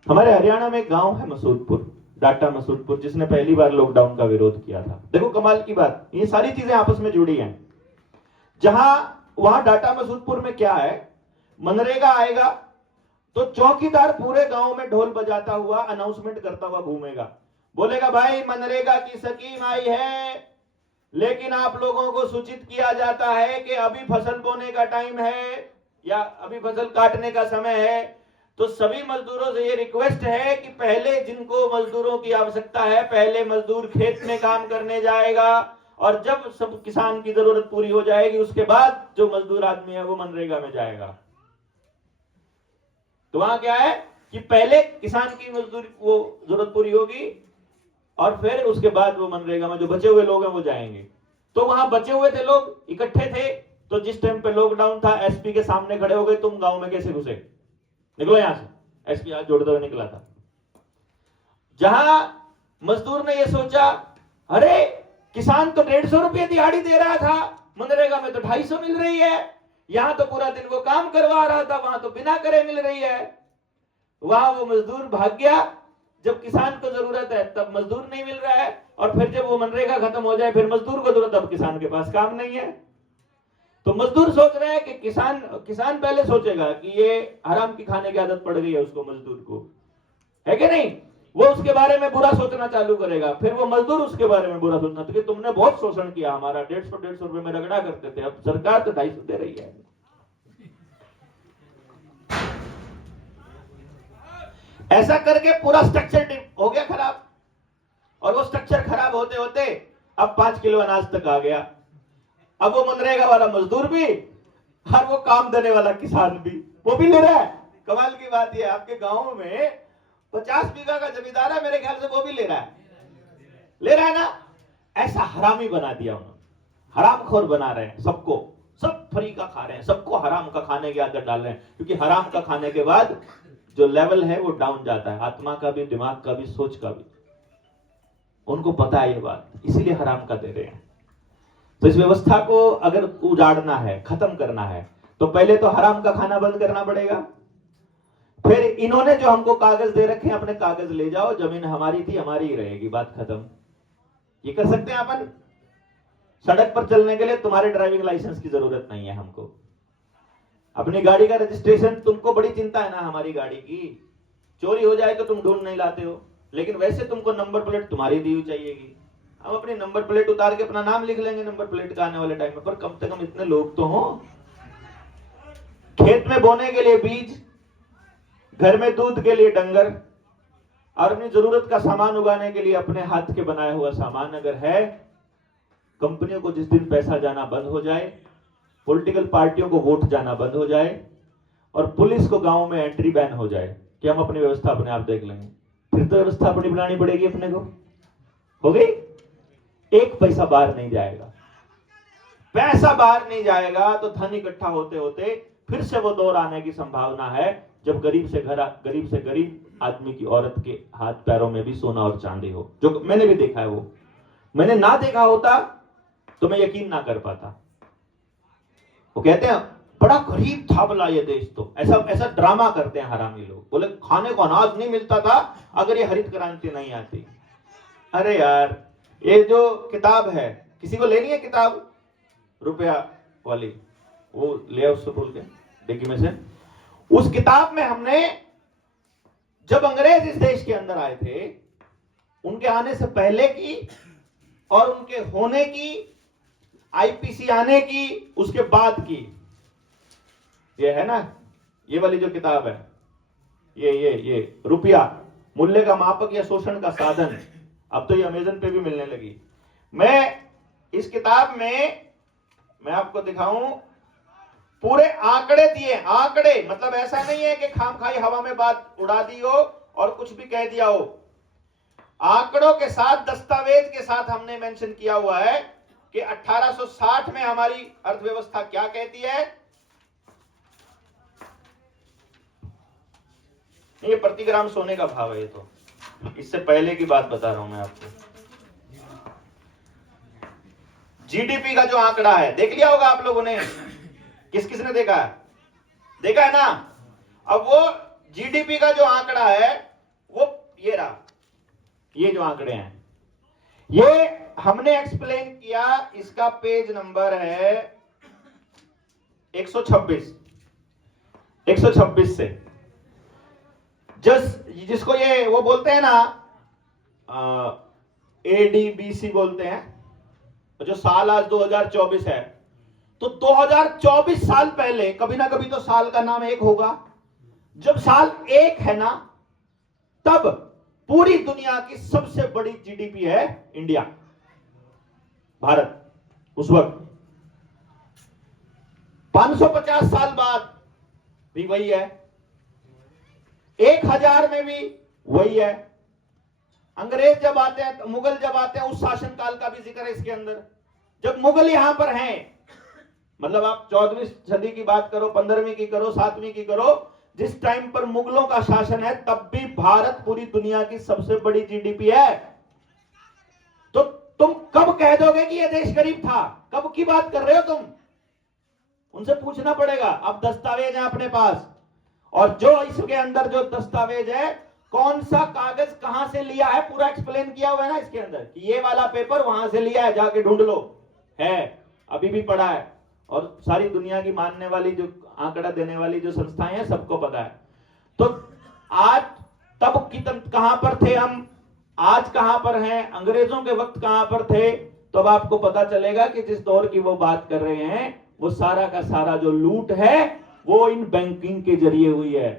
हमारे हरियाणा में एक गांव है मसूदपुर, डाटा मसूदपुर, जिसने पहली बार लॉकडाउन का विरोध किया था। देखो कमाल की बात, ये सारी चीजें आपस में जुड़ी हैं। वहां डाटा मसूदपुर में क्या है, मनरेगा आएगा तो चौकीदार पूरे गांव में ढोल बजाता हुआ अनाउंसमेंट करता हुआ घूमेगा, बोलेगा भाई मनरेगा की स्कीम आई है, लेकिन आप लोगों को सूचित किया जाता है कि अभी फसल बोने का टाइम है या अभी फसल काटने का समय है, तो सभी मजदूरों से ये रिक्वेस्ट है कि पहले जिनको मजदूरों की आवश्यकता है, पहले मजदूर खेत में काम करने जाएगा, और जब सब किसान की जरूरत पूरी हो जाएगी उसके बाद जो मजदूर आदमी है वो मनरेगा में जाएगा। तो वहां क्या है कि पहले किसान की मजदूरी वो जरूरत पूरी होगी और फिर उसके बाद वो मनरेगा में जो बचे हुए लोग हैं वो जाएंगे। तो वहां बचे हुए थे लोग, इकट्ठे थे, तो जिस टाइम पे लॉकडाउन था एसपी के सामने खड़े हो गए, तुम गांव में कैसे घुसे, निकलो यहां से। एसपी हाथ जोड़ते हुए निकला था। जहां मजदूर ने यह सोचा, अरे किसान तो 150 रुपये दिहाड़ी दे रहा था, मनरेगा में तो 250 मिल रही है, यहां तो पूरा दिन वो काम करवा रहा था, वहां तो बिना करे मिल रही है। वहां वो मजदूर भाग गया, जब किसान को जरूरत है तब मजदूर नहीं मिल रहा है, और फिर जब वो मनरेगा खत्म हो जाए फिर मजदूर को जरूरत, अब किसान के पास काम नहीं है। तो मजदूर सोच रहे हैं कि किसान पहले सोचेगा कि ये हराम की खाने की आदत पड़ गई है उसको, मजदूर को, है कि नहीं, वो उसके बारे में बुरा सोचना चालू करेगा, फिर वो मजदूर उसके बारे में बुरा सोचना, तो तुमने बहुत शोषण किया हमारा, 150 रुपए में रगड़ा करते थे, अब सरकार तो 250 दे रही है। ऐसा करके पूरा स्ट्रक्चर हो गया खराब, और वो स्ट्रक्चर खराब होते होते अब 5 किलो अनाज तक आ गया। अब वो मनरेगा वाला मजदूर भी और वो काम देने वाला किसान भी, वो भी ले रहा है। कमाल की बात यह, आपके गांव में 50 बीघा का जमींदार है, मेरे ख्याल से वो भी ले रहा है ना। ऐसा हरामी बना दिया उन्होंने, हरामखोर बना रहे हैं सबको, सब फ्री का खा रहे हैं, सबको हराम का खाने की आदत डाल रहे हैं, क्योंकि हराम का खाने के बाद जो लेवल है वो डाउन जाता है, आत्मा का भी, दिमाग का भी, सोच का भी। उनको पता है ये बात, इसीलिए हराम का दे रहे हैं। तो इस व्यवस्था को अगर उजाड़ना है, खत्म करना है, तो पहले तो हराम का खाना बंद करना पड़ेगा। फिर इन्होंने जो हमको कागज दे रखे हैं, अपने कागज ले जाओ, जमीन हमारी थी हमारी ही रहेगी, बात खत्म। ये कर सकते हैं अपन। सड़क पर चलने के लिए तुम्हारे ड्राइविंग लाइसेंस की जरूरत नहीं है हमको। अपनी गाड़ी का रजिस्ट्रेशन, तुमको बड़ी चिंता है ना हमारी गाड़ी की, चोरी हो जाए तो तुम ढूंढ नहीं लाते हो, लेकिन वैसे तुमको नंबर प्लेट तुम्हारी दी हुई चाहिएगी। हम अपनी नंबर प्लेट उतार के अपना नाम लिख लेंगे नंबर प्लेट का आने वाले टाइम में, पर कम से कम इतने लोग तो हों। खेत में बोने के लिए बीज, घर में दूध के लिए डंगर, और अपनी जरूरत का सामान उगाने के लिए अपने हाथ के बनाया हुआ सामान अगर है। कंपनियों को जिस दिन पैसा जाना बंद हो जाए, पॉलिटिकल पार्टियों को वोट जाना बंद हो जाए, और पुलिस को गांव में एंट्री बैन हो जाए कि हम अपनी व्यवस्था अपने आप देख लेंगे, फिर तो व्यवस्था अपनी बनानी पड़ेगी अपने को। हो गई, एक पैसा बाहर नहीं जाएगा, पैसा बाहर नहीं जाएगा तो धन इकट्ठा होते होते फिर से वो दौर आने की संभावना है जब गरीब से गरीब आदमी की, औरत के हाथ पैरों में भी सोना और चांदी हो, जो मैंने भी देखा है। वो मैंने ना देखा होता तो मैं यकीन ना कर पाता। वो कहते हैं बड़ा गरीब था भला ये देश, तो ऐसा ड्रामा करते हैं हरामी लोग, बोले खाने को अनाज नहीं मिलता था अगर ये हरित क्रांति नहीं आती। अरे यार, ये जो किताब है, किसी को लेनी है किताब रुपया वाली, वो ले उससे बोल के डिग्गी में से। उस किताब में हमने, जब अंग्रेज इस देश के अंदर आए थे, उनके आने से पहले की और उनके होने की, आईपीसी आने की, उसके बाद की, ये है ना, ये वाली जो किताब है, ये रुपया मूल्य का मापक या शोषण का साधन, अब तो ये अमेजन पे भी मिलने लगी। मैं इस किताब में, मैं आपको दिखाऊं, पूरे आंकड़े दिए, आंकड़े, मतलब ऐसा नहीं है कि खामखाई हवा में बात उड़ा दी हो और कुछ भी कह दिया हो। आंकड़ों के साथ, दस्तावेज के साथ हमने मेंशन किया हुआ है कि 1860 में हमारी अर्थव्यवस्था क्या कहती है। ये प्रति ग्राम सोने का भाव है, ये तो इससे पहले की बात बता रहा हूं मैं आपको। जीडीपी का जो आंकड़ा है, देख लिया होगा आप लोगों ने, किस किसने देखा है? देखा है ना। अब वो जीडीपी का जो आंकड़ा है वो ये रहा, ये जो आंकड़े हैं ये हमने एक्सप्लेन किया, इसका पेज नंबर है 126 से, जिसको ये वो बोलते हैं ना, एडीबीसी बोलते हैं, जो साल आज 2024 है, तो 2024 साल पहले कभी ना कभी तो साल का नाम एक होगा, जब साल 1 है ना, तब पूरी दुनिया की सबसे बड़ी जीडीपी है इंडिया, भारत। उस वक्त 550 साल बाद भी वही है, 1000 में भी वही है। अंग्रेज जब आते हैं, मुगल जब आते हैं, उस शासन काल का भी जिक्र है इसके अंदर। जब मुगल यहां पर हैं, मतलब आप 14वीं सदी की बात करो, 15वीं की करो, 7वीं की करो, जिस टाइम पर मुगलों का शासन है, तब भी भारत पूरी दुनिया की सबसे बड़ी जीडीपी है। तो तुम कब कह दोगे कि यह देश गरीब था? कब की बात कर रहे हो तुम? उनसे पूछना पड़ेगा। अब दस्तावेज है अपने पास, और जो इसके अंदर जो दस्तावेज है, कौन सा कागज कहां से लिया है, पूरा एक्सप्लेन किया हुआ है ना इसके अंदर, कि ये वाला पेपर वहां से लिया है, जाके ढूंढ लो, है, अभी भी पड़ा है। और सारी दुनिया की मानने वाली जो आंकड़ा देने वाली जो संस्थाएं हैं, सबको पता है। तो आज तब कहां पर थे हम, आज कहां पर हैं, अंग्रेजों के वक्त कहां पर थे? तो अब आपको पता चलेगा कि जिस दौर की वो बात कर रहे हैं, वो सारा का सारा जो लूट है, वो इन बैंकिंग के जरिए हुई है।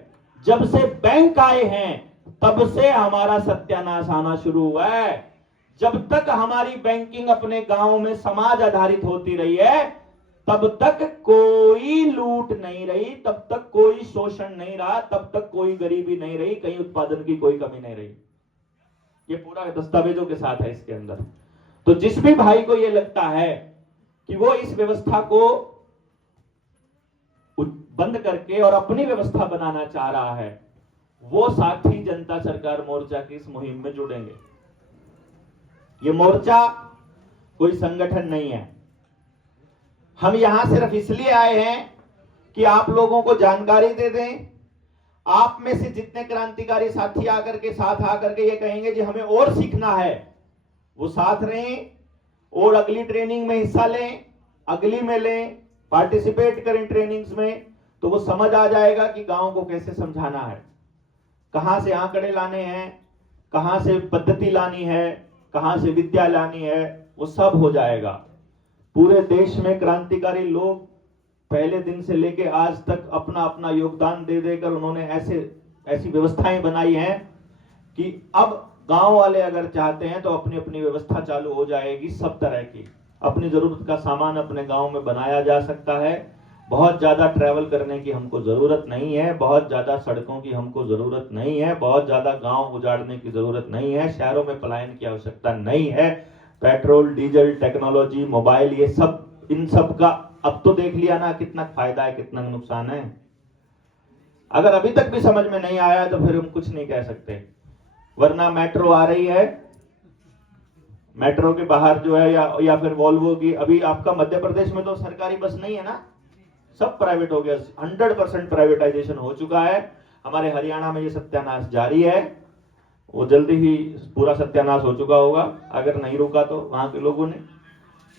जब से बैंक आए हैं, तब से हमारा सत्यानाश आना शुरू हुआ है। जब तक हमारी बैंकिंग अपने गांव में समाज आधारित होती रही है, तब तक कोई लूट नहीं रही, तब तक कोई शोषण नहीं रहा, तब तक कोई गरीबी नहीं रही, कहीं उत्पादन की कोई कमी नहीं रही। ये पूरा दस्तावेजों के साथ है इसके अंदर। तो जिस भी भाई को ये लगता है कि वो इस व्यवस्था को बंद करके और अपनी व्यवस्था बनाना चाह रहा है, वो साथी जनता सरकार मोर्चा की इस मुहिम में जुड़ेंगे। ये मोर्चा कोई संगठन नहीं है। हम यहां सिर्फ इसलिए आए हैं कि आप लोगों को जानकारी दे दें। आप में से जितने क्रांतिकारी साथी आकर के साथ आकर के ये कहेंगे जी हमें और सीखना है, वो साथ रहें और अगली ट्रेनिंग में हिस्सा लें, अगली में लें, पार्टिसिपेट करें ट्रेनिंग्स में। तो वो समझ आ जाएगा कि गांव को कैसे समझाना है, कहां से आंकड़े लाने हैं, कहां से पद्धति लानी है, कहां से विद्या लानी है, वो सब हो जाएगा। पूरे देश में क्रांतिकारी लोग पहले दिन से लेके आज तक अपना अपना योगदान दे देकर उन्होंने ऐसी व्यवस्थाएं बनाई हैं कि अब गांव वाले अगर चाहते हैं तो अपनी अपनी व्यवस्था चालू हो जाएगी। सब तरह की अपनी जरूरत का सामान अपने गांव में बनाया जा सकता है। बहुत ज्यादा ट्रैवल करने की हमको जरूरत नहीं है, बहुत ज्यादा सड़कों की हमको जरूरत नहीं है, बहुत ज्यादा गांव उजाड़ने की जरूरत नहीं है, शहरों में पलायन की आवश्यकता नहीं है। पेट्रोल, डीजल, टेक्नोलॉजी, मोबाइल, ये सब, इन सब का अब तो देख लिया ना कितना फायदा है, कितना नुकसान है। अगर अभी तक भी समझ में नहीं आया तो फिर हम कुछ नहीं कह सकते। वरना मेट्रो आ रही है, मेट्रो के बाहर जो है या फिर वॉल्वो की, अभी आपका मध्य प्रदेश में तो सरकारी बस नहीं है ना, सब प्राइवेट हो गया, 100% प्राइवेटाइजेशन हो चुका है। हमारे हरियाणा में ये सत्यानाश जारी है, वो जल्दी ही पूरा सत्यानाश हो चुका होगा अगर नहीं रुका तो वहां के लोगों ने।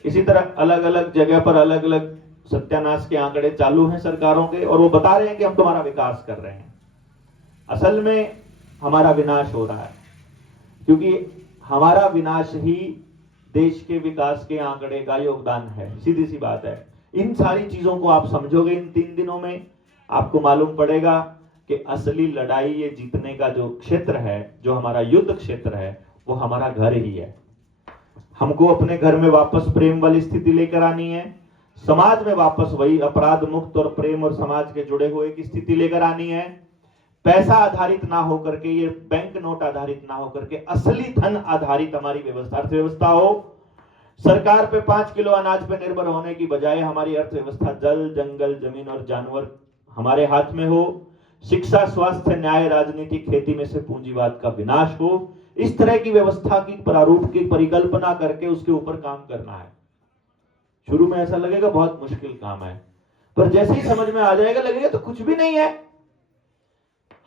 इसी तरह अलग अलग जगह पर अलग अलग सत्यानाश के आंकड़े चालू हैं सरकारों के, और वो बता रहे हैं कि हम तुम्हारा विकास कर रहे हैं। असल में हमारा विनाश हो रहा है, क्योंकि हमारा विनाश ही देश के विकास के आंकड़े का योगदान है। सीधी सी बात है। इन सारी चीजों को आप समझोगे इन 3 दिनों में, आपको मालूम पड़ेगा कि असली लड़ाई ये जीतने का जो क्षेत्र है, जो हमारा युद्ध क्षेत्र है, वो हमारा घर ही है। हमको अपने घर में वापस प्रेम वाली स्थिति लेकर आनी है, समाज में वापस वही अपराध मुक्त और प्रेम और समाज के जुड़े हुए की स्थिति लेकर आनी है। पैसा आधारित ना होकर के, ये बैंक नोट आधारित ना होकर के असली धन आधारित हमारी व्यवस्था, अर्थव्यवस्था हो। सरकार पे 5 किलो अनाज पे निर्भर होने की बजाय हमारी अर्थव्यवस्था जल, जंगल, जमीन और जानवर हमारे हाथ में हो। शिक्षा, स्वास्थ्य, न्याय, राजनीति, खेती में से पूंजीवाद का विनाश हो। इस तरह की व्यवस्था की प्रारूप की परिकल्पना करके उसके ऊपर काम करना है। शुरू में ऐसा लगेगा बहुत मुश्किल काम है, पर जैसे ही समझ में आ जाएगा लगेगा तो कुछ भी नहीं है।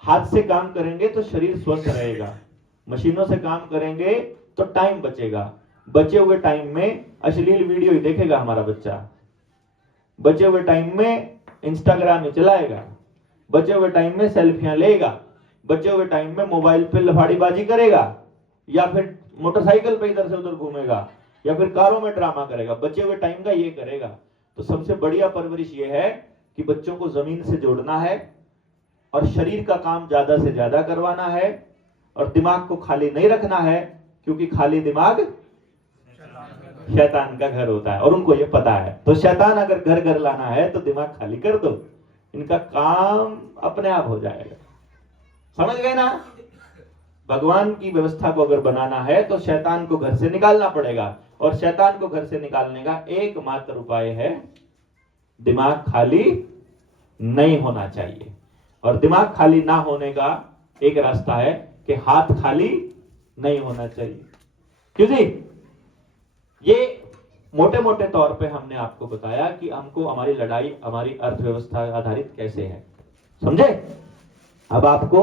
हाथ से काम करेंगे तो शरीर स्वस्थ रहेगा, मशीनों से काम करेंगे तो टाइम बचेगा। बचे हुए टाइम में अश्लील वीडियो ही देखेगा हमारा बच्चा, बचे हुए टाइम में इंस्टाग्राम ही चलाएगा, बचे हुए टाइम में सेल्फियां लेगा, बचे हुए टाइम में मोबाइल पे लफाड़ीबाजी करेगा, या फिर मोटरसाइकिल पे इधर से उधर घूमेगा, या फिर कारों में ड्रामा करेगा। बचे हुए टाइम का ये करेगा। तो सबसे बढ़िया परवरिश ये है कि बच्चों को जमीन से जोड़ना है, और शरीर का काम ज्यादा से ज्यादा करवाना है और दिमाग को खाली नहीं रखना है, क्योंकि खाली दिमाग शैतान का घर होता है और उनको ये पता है। तो शैतान अगर घर घर लाना है तो दिमाग खाली कर दो, इनका काम अपने आप हो जाएगा। समझ गए ना? भगवान की व्यवस्था को अगर बनाना है तो शैतान को घर से निकालना पड़ेगा, और शैतान को घर से निकालने का एकमात्र उपाय है दिमाग खाली नहीं होना चाहिए। और दिमाग खाली ना होने का एक रास्ता है कि हाथ खाली नहीं होना चाहिए। क्यों जी? ये मोटे मोटे तौर पे हमने आपको बताया कि हमको हमारी लड़ाई हमारी अर्थव्यवस्था आधारित कैसे है, समझे? अब आपको